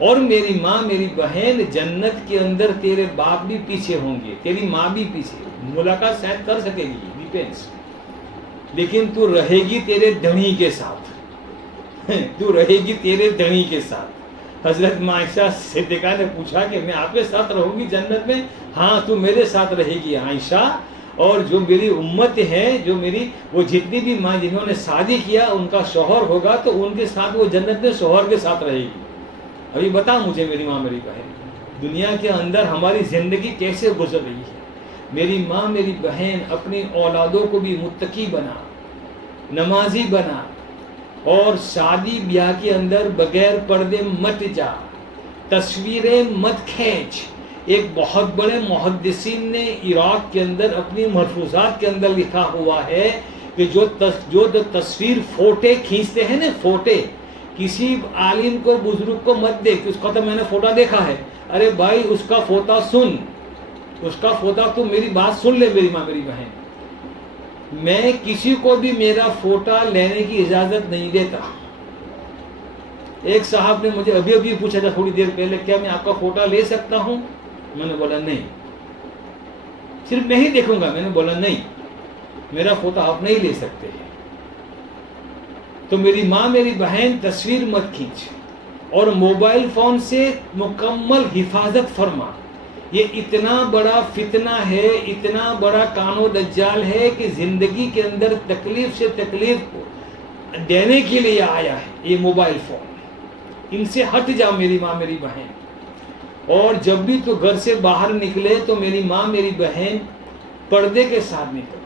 اور میری ماں میری بہن جنت کے اندر تیرے باپ بھی پیچھے ہوں گے، تیری ماں بھی پیچھے، ملاقات شاید کر سکے گی، ڈیپینس، لیکن تو رہے گی تیرے دھنی کے ساتھ، تو رہے گی تیرے دھنی کے ساتھ۔ حضرت عائشہ صدیقہ نے پوچھا کہ میں آپ کے ساتھ رہوں گی جنت میں؟ ہاں تو میرے ساتھ رہے گی عائشہ، اور جو میری امت ہے، جو میری وہ جتنی بھی ماں جنہوں نے شادی کیا ان کا شوہر ہوگا تو ان کے ساتھ وہ جنت میں شوہر کے ساتھ رہے گی۔ ابھی بتا مجھے میری ماں میری بہن، دنیا کے اندر ہماری زندگی کیسے گزر رہی ہے؟ میری ماں میری بہن اپنی اولادوں کو بھی متقی بنا، نمازی بنا، اور شادی بیاہ کے اندر بغیر پردے مت جا، تصویریں مت کھینچ۔ ایک بہت بڑے محدثین نے عراق کے اندر اپنی محفوظات کے اندر لکھا ہوا ہے کہ جو تصویر فوٹے کھینچتے ہیں نا، فوٹے، کسی عالم کو بزرگ کو مت دیکھ اس کا تو میں نے فوٹا دیکھا ہے، ارے بھائی اس کا فوٹا سن، اس کا فوٹا تو میری بات سن لے میری ماں میری بہن، میں کسی کو بھی میرا فوٹا لینے کی اجازت نہیں دیتا۔ ایک صاحب نے مجھے ابھی پوچھا تھا تھوڑی دیر پہلے، کیا میں آپ کا فوٹا لے سکتا ہوں؟ میں نے بولا نہیں، صرف میں ہی دیکھوں گا۔ میں نے بولا نہیں، میرا فوٹا آپ نہیں لے سکتے ہیں۔ تو میری ماں میری بہن تصویر مت کھینچ، اور موبائل فون سے مکمل حفاظت فرما۔ یہ اتنا بڑا فتنہ ہے، اتنا بڑا کان و دجال ہے کہ زندگی کے اندر تکلیف سے تکلیف دینے کے لیے آیا ہے یہ موبائل فون۔ ان سے ہٹ جا میری ماں میری بہن، اور جب بھی تو گھر سے باہر نکلے تو میری ماں میری بہن پردے کے ساتھ نکل۔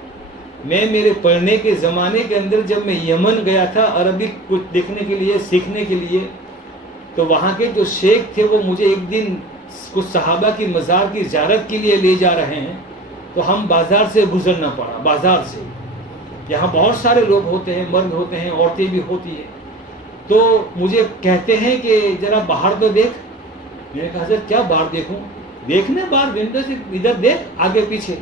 میں میرے پڑھنے کے زمانے کے اندر جب میں یمن گیا تھا عربک کچھ دیکھنے کے لیے، سیکھنے کے لیے، تو وہاں کے جو شیخ تھے وہ مجھے ایک دن کچھ صحابہ کی مزار کی زیارت کے لیے لے جا رہے ہیں، تو ہم بازار سے گزرنا پڑا، بازار سے۔ یہاں بہت سارے لوگ ہوتے ہیں، مرد ہوتے ہیں، عورتیں بھی ہوتی ہیں، تو مجھے کہتے ہیں کہ ذرا باہر تو دیکھ۔ میں نے کہا حضرت کیا باہر دیکھوں؟ دیکھنے باہر ونڈو سے ادھر دیکھ آگے پیچھے۔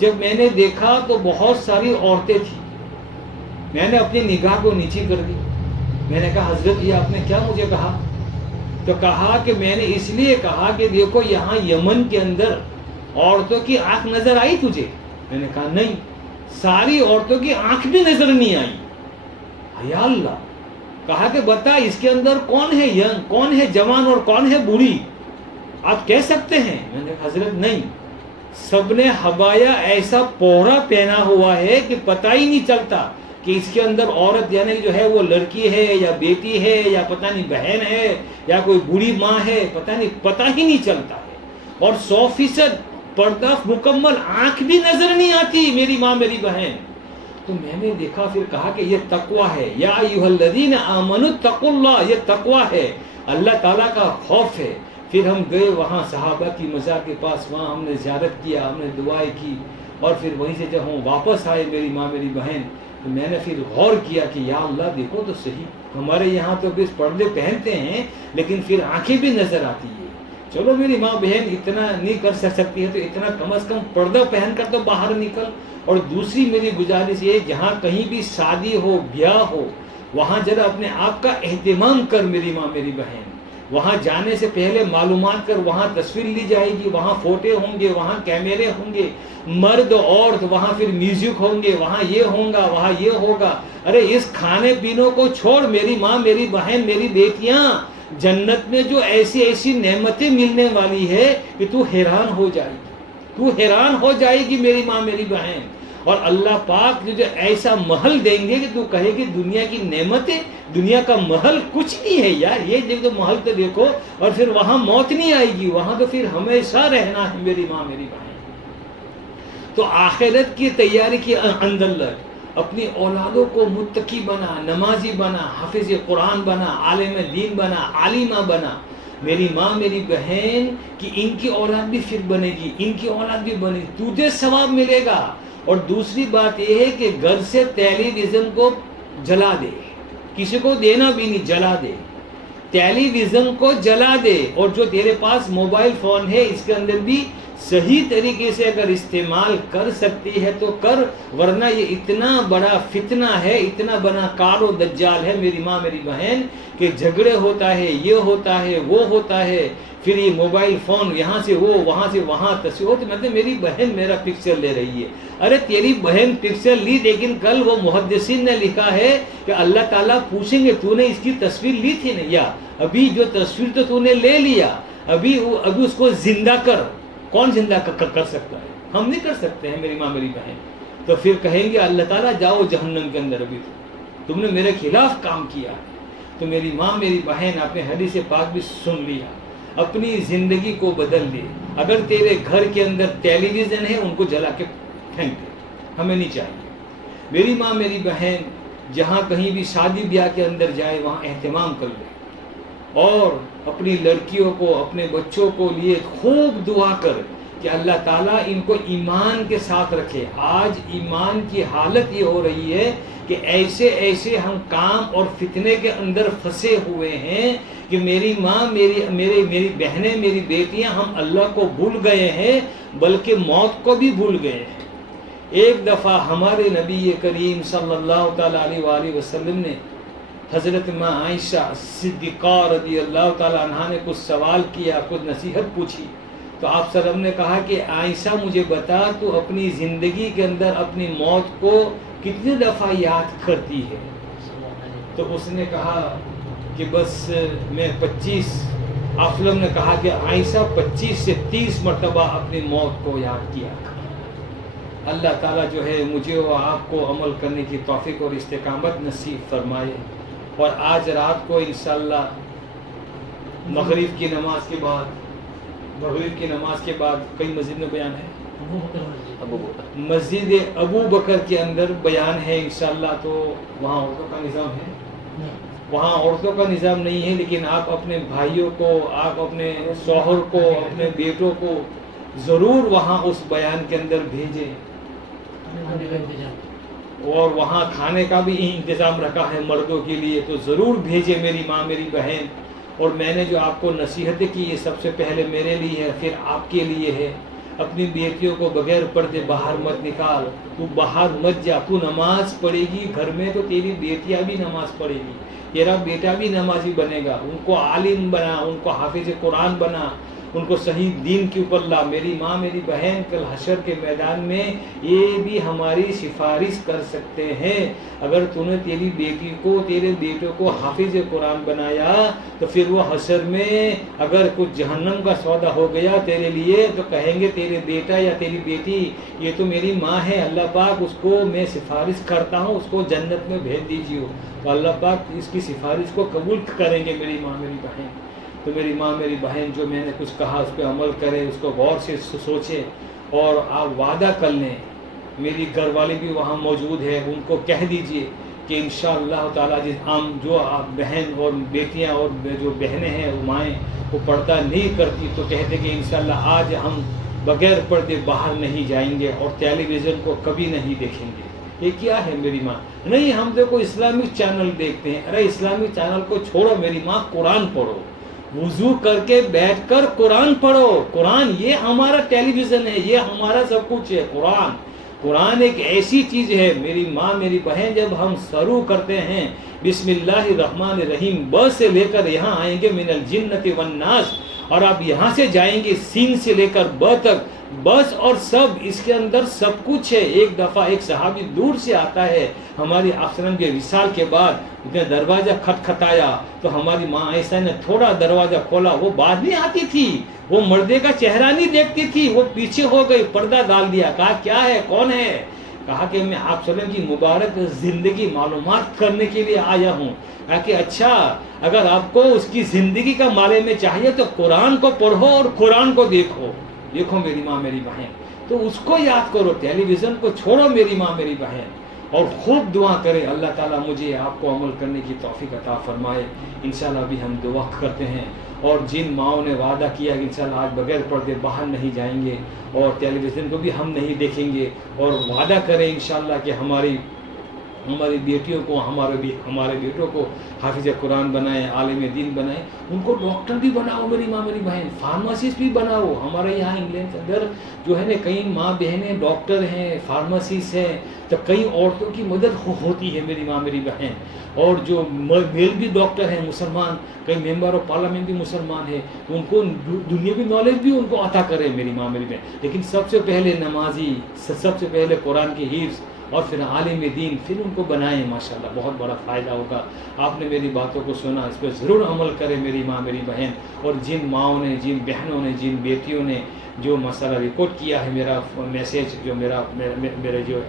جب میں نے دیکھا تو بہت ساری عورتیں تھیں، میں نے اپنی نگاہ کو نیچے کر دی۔ میں نے کہا حضرت یہ آپ نے کیا مجھے کہا؟ تو کہا کہ میں نے اس لیے کہا کہ دیکھو یہاں یمن کے اندر عورتوں کی آنکھ نظر آئی تجھے؟ میں نے کہا نہیں، ساری عورتوں کی آنکھ بھی نظر نہیں آئی۔ یا اللہ! کہا کہ بتا اس کے اندر کون ہے ینگ، کون ہے جوان اور کون ہے بوڑھی، آپ کہہ سکتے ہیں؟ میں نے کہا حضرت نہیں، سب نے حبایا ایسا پوہرا پہنا ہوا ہے کہ پتہ ہی نہیں چلتا کہ اس کے اندر عورت یعنی جو ہے وہ لڑکی ہے یا بیٹی ہے یا پتہ نہیں بہن ہے یا کوئی بوڑھی ماں ہے، پتہ ہی نہیں چلتا ہے، اور 100% پردہ مکمل، آنکھ بھی نظر نہیں آتی میری ماں میری بہن۔ تو میں نے دیکھا، پھر کہا کہ یہ تقویٰ ہے، یا ایھا الذین آمنوا اتقوا اللہ، یہ تقویٰ ہے، اللہ تعالیٰ کا خوف ہے۔ پھر ہم گئے وہاں صحابہ کی مزار کے پاس، وہاں ہم نے زیارت کیا، ہم نے دعائیں کی، اور پھر وہیں سے جب ہم واپس آئے میری ماں میری بہن، تو میں نے پھر غور کیا کہ یا اللہ دیکھو تو صحیح، ہمارے یہاں تو بس پردے پہنتے ہیں لیکن پھر آنکھیں بھی نظر آتی ہے۔ چلو میری ماں بہن اتنا نہیں کر سکتی ہے تو اتنا کم از کم پردہ پہن کر تو باہر نکل۔ اور دوسری میری گزارش یہ، جہاں کہیں بھی شادی ہو بیاہ ہو وہاں ذرا اپنے آپ کا اہتمام کر میری ماں میری بہن۔ وہاں جانے سے پہلے معلومات کر، وہاں تصویر لی جائے گی، وہاں فوٹے ہوں گے، وہاں کیمرے ہوں گے، مرد عورت، وہاں پھر میوزک ہوں گے، وہاں یہ ہوگا وہاں یہ ہوگا۔ ارے اس کھانے پینوں کو چھوڑ میری ماں میری بہن میری بیٹیاں، جنت میں جو ایسی ایسی نعمتیں ملنے والی ہے کہ تو حیران ہو جائے گی، تو حیران ہو جائے گی میری ماں میری بہن۔ اور اللہ پاک جو ایسا محل دیں گے کہ تو کہے کہ دنیا کی نعمتیں، دنیا کا محل کچھ نہیں ہے یار، یہ دیکھو محل تو دیکھو، اور پھر وہاں موت نہیں آئے گی، وہاں تو پھر ہمیشہ رہنا ہے میری ماں میری بہن۔ تو آخرت کی تیاری کے اندر لگ، اپنی اولادوں کو متقی بنا، نمازی بنا، حافظ قرآن بنا، عالم دین بنا، عالمہ بنا۔ میری ماں میری بہن کہ ان کی اولاد بھی پھر بنے گی، ان کی اولاد بھی بنے گی، تجھے ثواب ملے گا۔ اور دوسری بات یہ ہے کہ گھر سے ٹیلی ویژن کو جلا دے، کسی کو دینا بھی نہیں، جلا دے، ٹیلی ویژن کو جلا دے۔ اور جو تیرے پاس موبائل فون ہے اس کے اندر بھی صحیح طریقے سے اگر استعمال کر سکتی ہے تو کر، ورنہ یہ اتنا بڑا فتنہ ہے، اتنا بڑا کار و دجال ہے میری ماں میری بہن، کہ جھگڑے ہوتا ہے، یہ ہوتا ہے، وہ ہوتا ہے، پھر یہ موبائل فون یہاں سے وہ، وہاں سے وہاں تصویر، تو مطلب میری بہن میرا پکچر لے رہی ہے۔ ارے تیری بہن پکچر لی، لیکن کل وہ محدثین نے لکھا ہے کہ اللہ تعالیٰ پوچھیں گے تو نے اس کی تصویر لی تھی نا، یا ابھی جو تصویر تو نے لے لیا، ابھی اس کو زندہ کر۔ کون زندہ کر سکتا ہے؟ ہم نہیں کر سکتے ہیں میری ماں میری بہن۔ تو پھر کہیں گے اللہ تعالیٰ جاؤ جہنم کے اندر، ابھی تم نے میرے خلاف کام کیا ہے۔ تو میری ماں میری بہن اپنے حدیث پاک بھی سن لیا، اپنی زندگی کو بدل لے۔ اگر تیرے گھر کے اندر ٹیلی ویژن ہے ان کو جلا کے پھینک دے، ہمیں نہیں چاہیے۔ میری ماں میری بہن جہاں کہیں بھی شادی بیاہ کے اندر جائے وہاں اہتمام کر لے، اور اپنی لڑکیوں کو اپنے بچوں کو لیے خوب دعا کر کہ اللہ تعالیٰ ان کو ایمان کے ساتھ رکھے۔ آج ایمان کی حالت یہ ہو رہی ہے کہ ایسے ایسے ہم کام اور فتنے کے اندر پھنسے ہوئے ہیں کہ میری ماں میری بہنیں میری بیٹیاں ہم اللہ کو بھول گئے ہیں، بلکہ موت کو بھی بھول گئے ہیں۔ ایک دفعہ ہمارے نبی کریم صلی اللہ تعالیٰ علیہ وآلہ وسلم نے حضرت ماں عائشہ صدیقہ رضی اللہ تعالیٰ عنہ نے کچھ سوال کیا، کچھ نصیحت پوچھی، تو آپ صلی اللہ علیہ وسلم نے کہا کہ عائشہ مجھے بتا تو اپنی زندگی کے اندر اپنی موت کو کتنی دفعہ یاد کرتی ہے؟ تو اس نے کہا کہ بس میں 25۔ آپ صلی اللہ علیہ وسلم نے کہا کہ عائشہ 25 سے 30 مرتبہ اپنی موت کو یاد کیا۔ اللہ تعالیٰ جو ہے مجھے و آپ کو عمل کرنے کی توفیق اور استقامت نصیب فرمائے۔ اور آج رات کو انشاءاللہ مغرب کی نماز کے بعد کئی مسجد میں بیان ہے، مسجد ابو بکر کے اندر بیان ہے انشاءاللہ۔ تو وہاں عورتوں کا نظام ہے؟ وہاں عورتوں کا نظام نہیں ہے، لیکن آپ اپنے بھائیوں کو، آپ اپنے شوہر کو، اپنے بیٹوں کو ضرور وہاں اس بیان کے اندر بھیجیں۔ اور وہاں کھانے کا بھی انتظام رکھا ہے مردوں کے لیے، تو ضرور بھیجے میری ماں میری بہن۔ اور میں نے جو آپ کو نصیحتیں کی یہ سب سے پہلے میرے لیے ہے، پھر آپ کے لیے ہے۔ اپنی بیٹیوں کو بغیر پردے باہر مت نکال، تو باہر مت جا، تو نماز پڑھے گی گھر میں تو تیری بیٹیاں بھی نماز پڑھے گی، تیرا بیٹا بھی نمازی بنے گا، ان کو عالم بنا، ان کو حافظ قرآن بنا، ان کو صحیح دین کے اوپر لا۔ میری ماں میری بہن کل حشر کے میدان میں یہ بھی ہماری سفارش کر سکتے ہیں۔ اگر تو نے تیری بیٹی کو تیرے بیٹوں کو حافظ قرآن بنایا تو پھر وہ حشر میں اگر کچھ جہنم کا سودا ہو گیا تیرے لیے تو کہیں گے تیرے بیٹا یا تیری بیٹی یہ تو میری ماں ہے، اللہ پاک اس کو میں سفارش کرتا ہوں اس کو جنت میں بھیج دیجیے۔ تو اللہ پاک اس کی سفارش کو قبول کریں گے میری ماں میری بہن۔ تو میری ماں میری بہن جو میں نے کچھ کہا اس پہ عمل کرے، اس کو غور سے سوچے، اور آپ وعدہ کر لیں، میری گھر والی بھی وہاں موجود ہے، ان کو کہہ دیجئے کہ انشاءاللہ تعالیٰ جو آپ بہن اور بیٹیاں اور جو بہنیں ہیں وہ مائیں وہ پردہ نہیں کرتی تو کہتے کہ انشاءاللہ آج ہم بغیر پردے باہر نہیں جائیں گے اور ٹیلی ویژن کو کبھی نہیں دیکھیں گے۔ یہ کیا ہے میری ماں؟ نہیں ہم دیکھو اسلامک چینل دیکھتے ہیں۔ ارے اسلامک چینل کو چھوڑو میری ماں، قرآن پڑھو، وضو کر کے بیٹھ کر قرآن پڑھو۔ قرآن یہ ہمارا ٹیلی ویژن ہے، یہ ہمارا سب کچھ ہے۔ قرآن ایک ایسی چیز ہے میری ماں میری بہن، جب ہم شروع کرتے ہیں بسم اللہ الرحمن الرحیم ب سے لے کر یہاں آئیں گے من الجنت والناس، اور آپ یہاں سے جائیں گے سین سے لے کر ب تک، بس اور سب اس کے اندر سب کچھ ہے۔ ایک دفعہ ایک صحابی دور سے آتا ہے، ہماری افسرم کے وصال کے بعد اس نے دروازہ کھٹکھٹایا تو ہماری ماں عائشہ نے تھوڑا دروازہ کھولا، وہ بات نہیں آتی تھی، وہ مردے کا چہرہ نہیں دیکھتی تھی، وہ پیچھے ہو گئی، پردہ ڈال دیا، کہا کیا ہے کون ہے؟ کہا کہ میں آپ صلی اللہ علیہ وسلم کی مبارک زندگی معلومات کرنے کے لیے آیا ہوں. کہا کہ اچھا اگر آپ کو اس کی زندگی کا بارے میں چاہیے تو قرآن کو پڑھو اور قرآن کو دیکھو. دیکھو میری ماں میری بہن، تو اس کو یاد کرو، ٹیلی ویژن کو چھوڑو میری ماں میری بہن، اور خوب دعا کرے اللہ تعالیٰ مجھے آپ کو عمل کرنے کی توفیق عطا فرمائے. انشاءاللہ ابھی ہم دعا کرتے ہیں. اور جن ماؤں نے وعدہ کیا کہ انشاءاللہ آج بغیر پردے باہر نہیں جائیں گے اور ٹیلی ویژن کو بھی ہم نہیں دیکھیں گے، اور وعدہ کریں انشاءاللہ کہ ہماری بیٹیوں کو ہمارے بیٹوں کو حافظ قرآن بنائیں، عالم دین بنائیں، ان کو ڈاکٹر بھی بناؤ میری ماں میری بہن، فارماسسٹ بھی بناؤ. ہمارے یہاں انگلینڈ کے اندر جو ہے نا کئی ماں بہنیں ڈاکٹر ہیں، فارماسسٹ ہیں، تو کئی عورتوں کی مدد ہوتی ہے میری ماں میری بہن. اور جو میل بھی ڈاکٹر ہیں مسلمان، کئی ممبر آف پارلیمنٹ بھی مسلمان ہیں، تو ان کو دنیاوی نالج بھی ان کو عطا کرے میری ماں میری بہن. لیکن سب سے پہلے نمازی، سب سے پہلے قرآن کی حفظ، اور پھر عالم دین، پھر ان کو بنائیں. ماشاءاللہ بہت بڑا فائدہ ہوگا. آپ نے میری باتوں کو سنا، اس پہ ضرور عمل کرے میری ماں میری بہن. اور جن ماؤں نے، جن بہنوں نے، جن بیٹیوں نے جو مسئلہ ریکارڈ کیا ہے، میرا میسیج جو میرے جو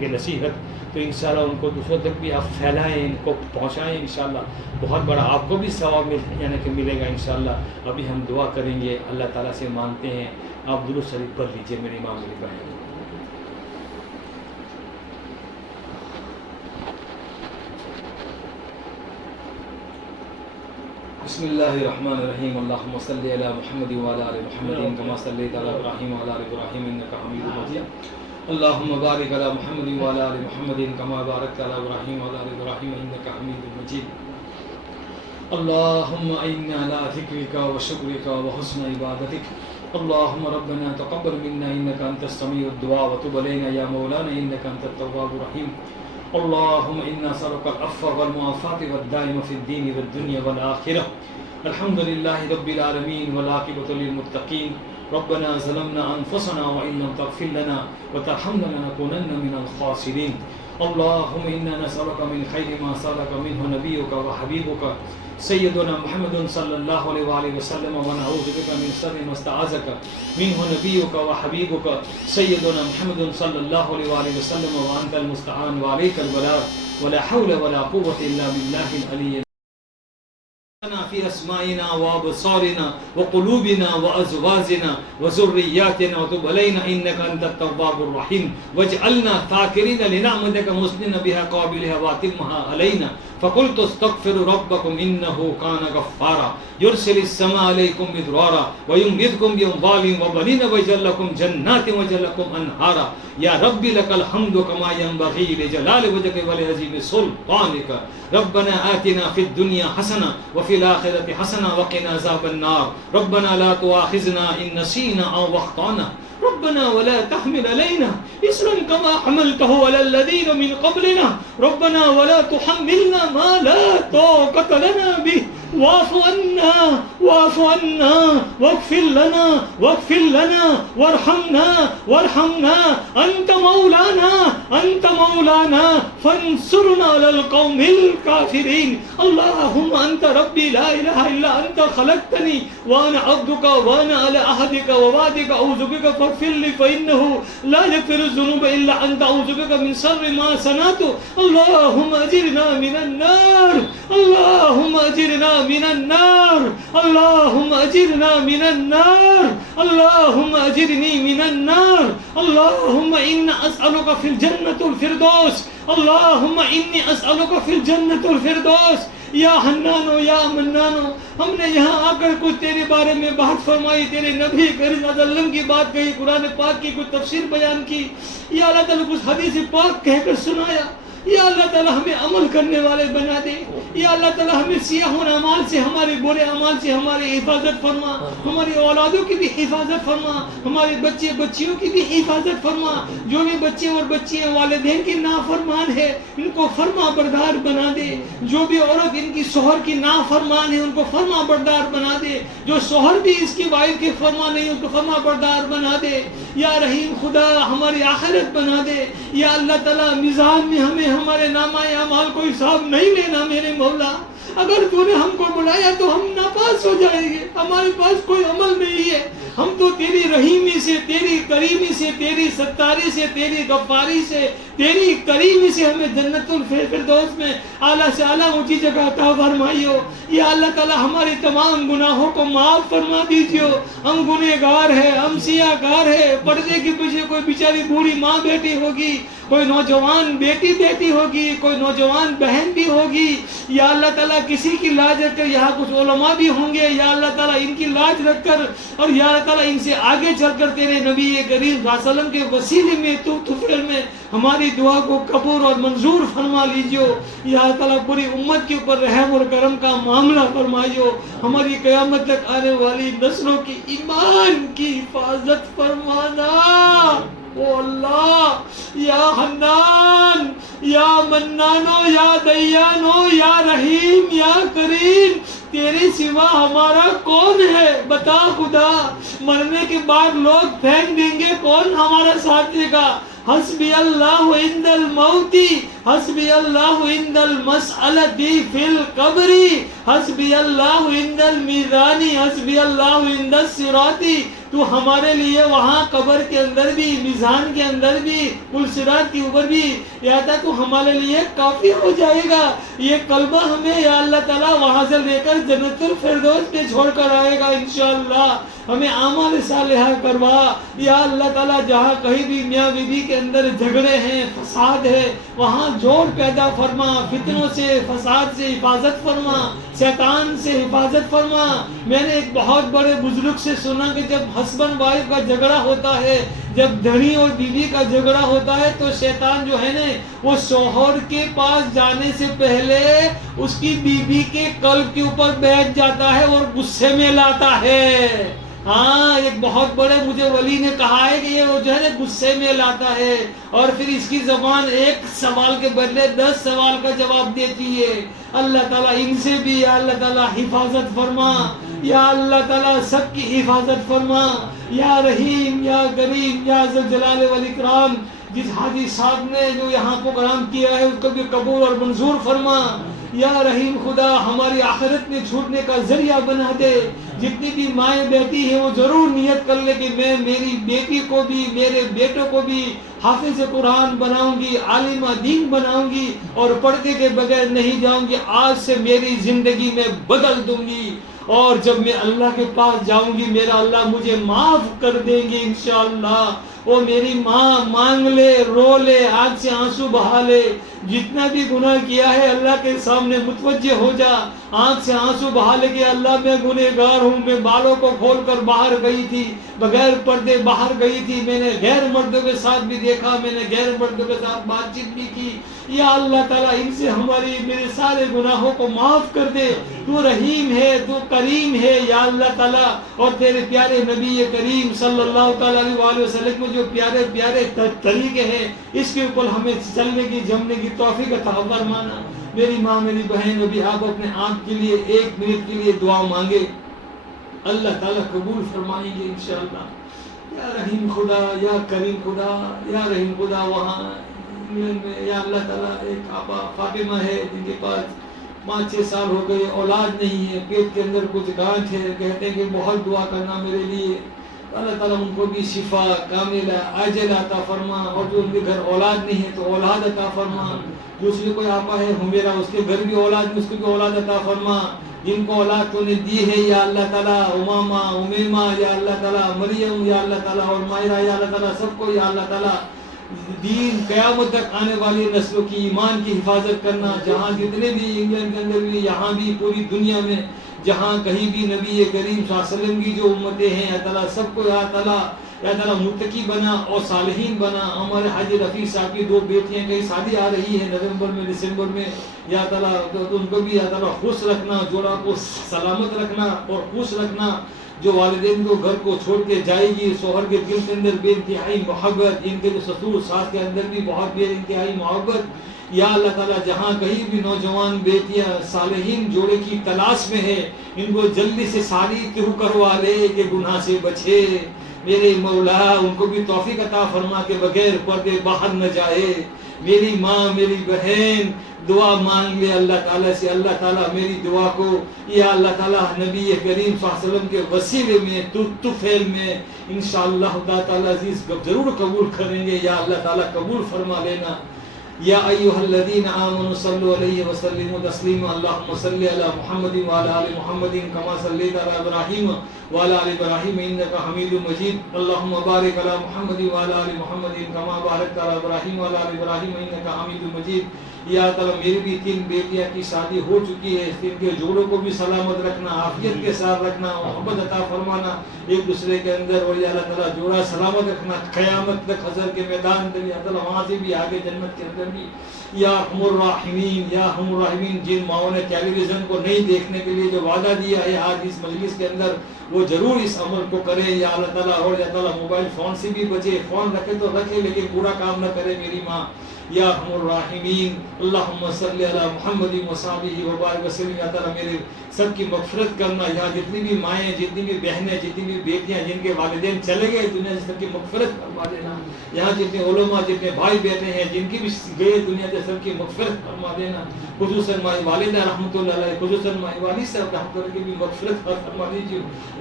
کہ نصیحت، تو انشاءاللہ ان کو دوسروں تک بھی آپ پھیلائیں، ان کو پہنچائیں. انشاءاللہ بہت بڑا آپ کو بھی ثواب ملے گا انشاءاللہ. ابھی ہم دعا کریں گے، اللہ تعالیٰ سے مانگتے ہیں. آپ درود شریف پڑھ لیجیے میری ماں میری بہن. بسم اللہ الرحمن الرحیم. اللہم صلی علی محمد وعلی آل محمد کما صلیت علی ابراہیم وعلی آل ابراہیم انک حمید مجید. اللہم بارک علی محمد وعلی آل محمد کما بارکت علی ابراہیم وعلی آل ابراہیم انک حمید مجید. اللہم اعنا علی ذکرک وشکرک وحسن عبادتک. اللہم ربنا تقبل منا انک انت السمیع الدعاء وتب علینا یا مولانا انک انت التواب الرحیم. اللهم إنا نسألك العفو والمعافاة والدائم في الدين والدنيا والآخرة. الحمد لله رب العالمين والعاقبة للمتقين. ربنا ظلمنا أنفسنا وإن لم تغفر لنا وترحمنا لنكونن من الخاسرين. اللهم إنا نسألك من خير ما سألك منه نبيك وحبيبك سيدنا محمد صلى الله عليه وآله وسلم، ونعوذ بك من شر ما استعاذك منه نبيك وحبيبك سيدنا محمد صلى الله عليه وآله وسلم، وأنت المستعان وعليك البلاغ ولا حول ولا قوة إلا بالله العلي. في أسمائنا وأبصارنا وقلوبنا وأزواجنا وذرياتنا وتب علينا إنك أنت التواب الرحيم. واجعلنا ذاكرين لنعمتك مسلمين بها قابلها واتمها علينا. فقلت استغفروا ربكم إنه كان غفارا يرسل السماء عليكم مدرارا ويمددكم بأموال وبنين ويجعل لكم جنات ويجعل لكم أنهارا. يا ربي لك الحمد كما ينبغي لجلال وجهك ولعظيم سلطانك. ربنا آتنا في الدنيا حسنة وفي الآخرة حسنة وقنا عذاب النار. ربنا لا تؤاخذنا إن نسينا أو أخطأنا. ربنا ولا تحمل علينا إصرا كما حملته على الذين من قبلنا. ربنا ولا تحملنا ما لا طاقة لنا به. واعف عنا واغفر لنا وارحمنا أنت مولانا فانصرنا على القوم الكافرين. اللهم أنت ربي لا إله إلا أنت خلقتني وأنا عبدك وأنا على عهدك ووعدك أعوذ بك فاغفر لي فإنه لا يغفر الذنوب إلا أنت. أعوذ بك من شر ما صنعت. اللهم أجرنا من النار. اللهم أجرنا من النار. اللهم أجرنا من النار. اللهم أجرني من النار. اللهم إنا أسألك في الجنة الفردوس. اللهم إني أسألك في الجنة الفردوس. یا حنانو یا منانو، ہم نے یہاں آ کر کچھ تیرے بارے میں بات فرمائی، تیرے نبی کریم صلی اللہ علیہ وسلم کی بات کہی، قرآن پاک کی کچھ تفسیر بیان کی، یا اللہ تعالیٰ کچھ حدیث پاک کہہ کر سنایا. یا اللہ تعالیٰ ہمیں عمل کرنے والے بنا دے. یا اللہ تعالیٰ ہمیں سیاہ اعمال سے، ہمارے برے اعمال سے ہماری حفاظت فرما. ہماری اولادوں کی بھی حفاظت فرما. ہمارے بچے بچیوں کی بھی حفاظت فرما. جو بھی بچے اور بچیاں والدین کے نافرمان ہے ان کو فرما بردار بنا دے. جو بھی عورت ان کی شوہر کی نافرمان ہے ان کو فرما بردار بنا دے. جو شوہر بھی اس کی وائف کے فرما نہیں ان کو فرما بردار بنا دے. یا رحیم خدا ہماری آخرت بنا دے. یا اللہ تعالیٰ میزان میں ہمیں ہمارے نامہ اعمال کو حساب نہیں لینا میرے مولا. اگر تو نے ہم کو بلایا تو ہم ناپاس ہو جائیں گے. ہمارے پاس کوئی عمل نہیں ہے. ہم تو تیری رحیمی سے، تیری کریمی سے، تیری ستاری سے، تیری غفاری سے، تیری کریمی سے ہمیں جنت الفردوس میں اعلیٰ سے اعلیٰ اونچی جگہ عطا فرمائیو۔ یا اللہ تعالی ہماری تمام گناہوں کو معاف فرما دیجیے۔ ہم گنہگار ہیں، ہم سیاہ کار ہیں، پردے کے پیچھے کوئی بیچاری بوڑھی ماں بیٹی ہوگی، کوئی نوجوان بیٹی ہوگی، کوئی نوجوان بہن بھی ہوگی۔ یا اللہ تعالیٰ کسی کی لاج رکھ کر، یہاں کچھ علماء بھی ہوں گے، یا اللہ تعالیٰ ان کی لاج رکھ کر، اور یا اللہ تعالیٰ ان سے آگے چل کر تیرے نبی کریم صلی اللہ علیہ وسلم کے وسیلے میں طفیل میں ہماری دعا کو قبول اور منظور فرما لیجیے۔ یا اللہ تعالیٰ پوری امت کے اوپر رحم اور کرم کا معاملہ فرمائیو۔ ہماری قیامت تک آنے والی نسلوں کی ایمان کی حفاظت فرمانا۔ او اللہ، یا حنان، یا منانو، یا دیانو، یا رحیم، یا کریم، تیرے سوا ہمارا کون ہے؟ بتا خدا، مرنے کے بعد لوگ پھینک دیں گے، کون ہمارا ساتھ دے گا؟ حسبی اللہ عند الموت، حسبی اللہ عند المسألۃ فی القبر، حسبی اللہ عند المیزان، حسبی اللہ عند الصراط۔ تو ہمارے لیے وہاں قبر کے اندر بھی، میزان کے اندر بھی، پل صراط کے اوپر بھی یا تو ہمارے لیے کافی ہو جائے گا۔ یہ کلمہ ہمیں یا اللہ تعالیٰ وہاں سے لے کر جنت الفردوس میں چھوڑ کر آئے گا انشاءاللہ۔ ہمیں اعمال صالحہ کروا یا اللہ تعالیٰ۔ جہاں کہیں بھی میاں بیوی کے اندر جھگڑے ہیں، فساد ہے، وہاں جوڑ پیدا فرما، فتنوں سے، فساد سے حفاظت فرما، شیطان سے حفاظت فرما۔ میں نے ایک بہت بڑے بزرگ سے سنا کہ جب ہسبینڈ وائف کا جھگڑا ہوتا ہے، جب دھنی اور بیوی کا جھگڑا ہوتا ہے، تو شیطان جو ہے نا وہ شوہر کے پاس جانے سے پہلے اس کی بیوی کے قلب کے اوپر بیٹھ جاتا ہے اور غصے میں لاتا ہے۔ ہاں، ایک بہت بڑے مجھے ولی نے کہا ہے کہ یہ جو ہے نا غصے میں لاتا ہے، اور پھر اس کی زبان ایک سوال کے بدلے 10 سوال کا جواب دیتی ہے۔ اللہ تعالیٰ ان سے بھی یا اللہ تعالیٰ حفاظت فرما، یا اللہ تعالیٰ سب کی حفاظت فرما، یا رحیم، یا کریم، یا ذوالجلال والاکرام۔ جس حاجی صاحب نے جو یہاں پروگرام کیا ہے اس کو بھی قبول اور منظور فرما۔ یا رحیم خدا، ہماری آخرت میں چھوٹنے کا ذریعہ بنا دے۔ جتنی بھی مائیں بیٹی ہیں وہ ضرور نیت کر لے کہ میں میری بیٹی کو بھی، میرے بیٹوں کو بھی حافظ قرآن بناؤں گی، عالمہ دین بناؤں گی، اور پردے کے بغیر نہیں جاؤں گی۔ آج سے میری زندگی میں بدل دوں گی، اور جب میں اللہ کے پاس جاؤں گی میرا اللہ مجھے معاف کر دیں گے انشاءاللہ۔ وہ میری ماں مانگ لے، رو لے، آنکھ سے آنسو بہا لے، جتنا بھی گناہ کیا ہے اللہ کے سامنے متوجہ ہو جا، آنکھ سے آنسو بہا لے کہ اللہ میں گنہگار ہوں، میں بالوں کو کھول کر باہر گئی تھی، بغیر پردے باہر گئی تھی، میں نے غیر مردوں کے ساتھ بھی دیکھا، میں نے غیر مردوں کے ساتھ بات چیت بھی کی۔ یا اللہ تعالیٰ ان سے ہماری میرے سارے گناہوں کو معاف کر دے۔ تو رحیم ہے، تو کریم ہے یا اللہ تعالیٰ، اور تیرے پیارے نبی کریم صلی اللہ تعالیٰ علیہ وسلم میں جو پیارے پیارے طریقے ہیں اس کے اوپر ہمیں چلنے کی، جمنے کی توفیق عطا فرمانا۔ میری ماں، میری بہن، ابھی آپ اپنے آپ کے لیے 1 منٹ کے لیے دعا مانگے، اللہ تعالیٰ قبول فرمائیں گے انشاءاللہ۔ یا رحیم خدا، یا کریم خدا، یا رحیم خدا، وہاں انگلینڈ میں یا اللہ تعالیٰ ایک آبا فاطمہ ہے جن کے پاس 5-6 سال ہو گئے، اولاد نہیں ہے، پیٹ کے اندر کچھ گانٹھ ہے، کہتے ہیں کہ بہت دعا کرنا میرے لیے۔ اللہ تعالیٰ ان کو بھی شفا کاملہ عاجلہ عطا فرما، اور جو ان کے گھر اولاد نہیں ہے تو اولاد عطا فرما۔ دوسری کوئی آپا ہے ہمیرا، اس کے گھر بھی اولاد نہیں، اس کو بھی اولاد عطا فرما۔ جن کو اولاد تو نے دی ہے یا اللہ تعالیٰ، امامہ، امیمہ یا اللہ تعالیٰ، مریم یا اللہ تعالیٰ، اور مائرہ یا اللہ تعالیٰ، سب کو یا اللہ تعالیٰ دین قیامت تک آنے والی نسلوں کی ایمان کی حفاظت کرنا۔ جہاں جتنے بھی انگلینڈ کے اندر بھی، یہاں بھی، پوری دنیا میں جہاں کہیں بھی نبی کریم صلی اللہ علیہ وسلم کی جو امتیں ہیں یا تعالیٰ سب کو یا تعالیٰ متقی بنا اور صالحین بنا۔ ہمارے حاجی رفیع صاحب کی 2 بیٹیاں کہیں شادی آ رہی ہے نومبر میں، دسمبر میں، یا تعالیٰ ان کو بھی یا تعالیٰ خوش رکھنا، جوڑا کو سلامت رکھنا اور خوش رکھنا۔ جو والدین کو گھر کو چھوڑ کے جائے گی، شوہر کے دل کے اندر بے انتہائی محبت، ان کے جو سسر ساس کے اندر بھی بہت بے انتہائی محبت۔ یا اللہ تعالیٰ جہاں کہیں بھی نوجوان بیٹیاں صالحین جوڑے کی تلاش میں ہے، ان کو جلدی سے شادی کروا لے کہ گناہ سے بچے۔ میرے مولا ان کو بھی توفیق عطا فرما کہ بغیر پردے باہر نہ جائے۔ میری ماں میری بہن دعا مانگ لے اللہ تعالیٰ سے، اللہ تعالیٰ میری دعا کو یا اللہ تعالیٰ نبی کریم صلی اللہ علیہ وسلم کے وسیلے میں طفیل میں انشاءاللہ تعالیٰ عزیز ضرور قبول کریں گے. یا اللہ تعالیٰ قبول فرما لینا. یا ایھا الذین آمنوا صلوا علیہ وسلموا تسلیما. اللہم صل علی محمد وعلی آل محمد کما صلیت علی ابراہیم وعلی آل ابراہیم انک حمید مجید. اللہم بارک علی محمد وعلی آل محمد کما بارکت علی ابراہیم وعلی آل ابراہیم انک حمید مجید. یا تعالیٰ میری بھی 3 بیٹیاں کی شادی ہو چکی ہے، ان کے جوڑوں کو بھی سلامت رکھنا، عافیت کے ساتھ رکھنا، محبت عطا فرمانا ایک دوسرے کے اندر، اور یا اللہ تعالیٰ جوڑا سلامت رکھنا قیامت تک حشر کے میدان تک، یا تعالیٰ وہاں سے بھی آگے جنت کے اندر بھی. یا ارحم الراحمین یا ارحم الراحمین، جن ماؤں نے ٹیلی ویژن کو نہیں دیکھنے کے لیے جو وعدہ دیا ہے آج اس مجلس کے اندر، وہ ضرور اس عمل کو کرے یا اللہ تعالیٰ. اور یا تعالیٰ موبائل فون سے بھی بچے، فون رکھے تو رکھے لیکن برا کام نہ کرے میری ماں. یا ارحم الراحمین اللہم صلی علی محمد وصحبہ وبارک وسلم. یا تعالیٰ میرے سب کی مغفرت کرنا. یہاں جتنی بھی مائیں، جتنی بھی بہنیں، جتنی بھی بیٹیاں جن کے والدین چلے گئے دنیا سے، سب کی مغفرت فرما دینا. یہاں جتنے علماء، جتنے بھائی بیٹے ہیں جن کی بھی گئے دنیا سے، سب کی مغفرت فرما دینا. خصوصاً مائی والدہ رحمۃ اللہ علیہ، خصوصاً مائی والد صاحب رحمۃ اللہ کی بھی مغفرت فرما دیجیے.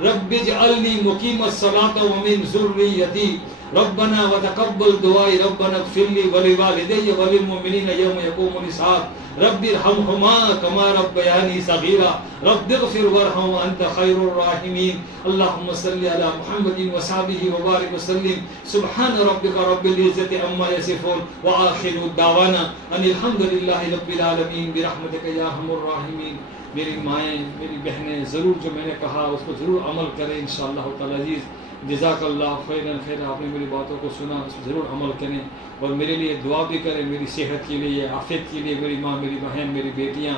رب اجعلنی مقیم الصلاۃ ومن ذریتی ربنا وتقبل دعائی ربنا اغفر لی ولوالدی وللمؤمنین یوم یقوم الحساب. رب ارحمہما کما ربیانی صغیرا رب اغفر وارحم وانت خیر الراحمین. اللہم صلی علی محمد وصحبہ وبارک وسلم. سبحان ربک رب العزۃ عما یصفون وآخر دعوانا ان الحمد للہ رب العالمین برحمتک یا ارحم الراحمین. میری مائیں، میری بہنیں ضرور جو میں نے کہا اس کو ضرور عمل کریں انشاءاللہ تعالی عزیز. جزاک اللہ خیراً خیر. آپ نے میری باتوں کو سنا، اس پر ضرور عمل کریں اور میرے لیے دعا بھی کریں، میری صحت کے لیے، عافیت کے لیے. میری ماں، میری بہن، میری بیٹیاں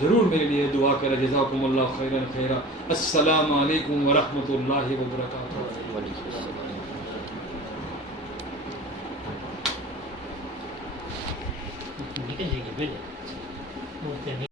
ضرور میرے لیے دعا کریں. جزاکم اللہ خیراً خیرا. السلام علیکم ورحمۃ اللہ وبرکاتہ. نکل جائے گی.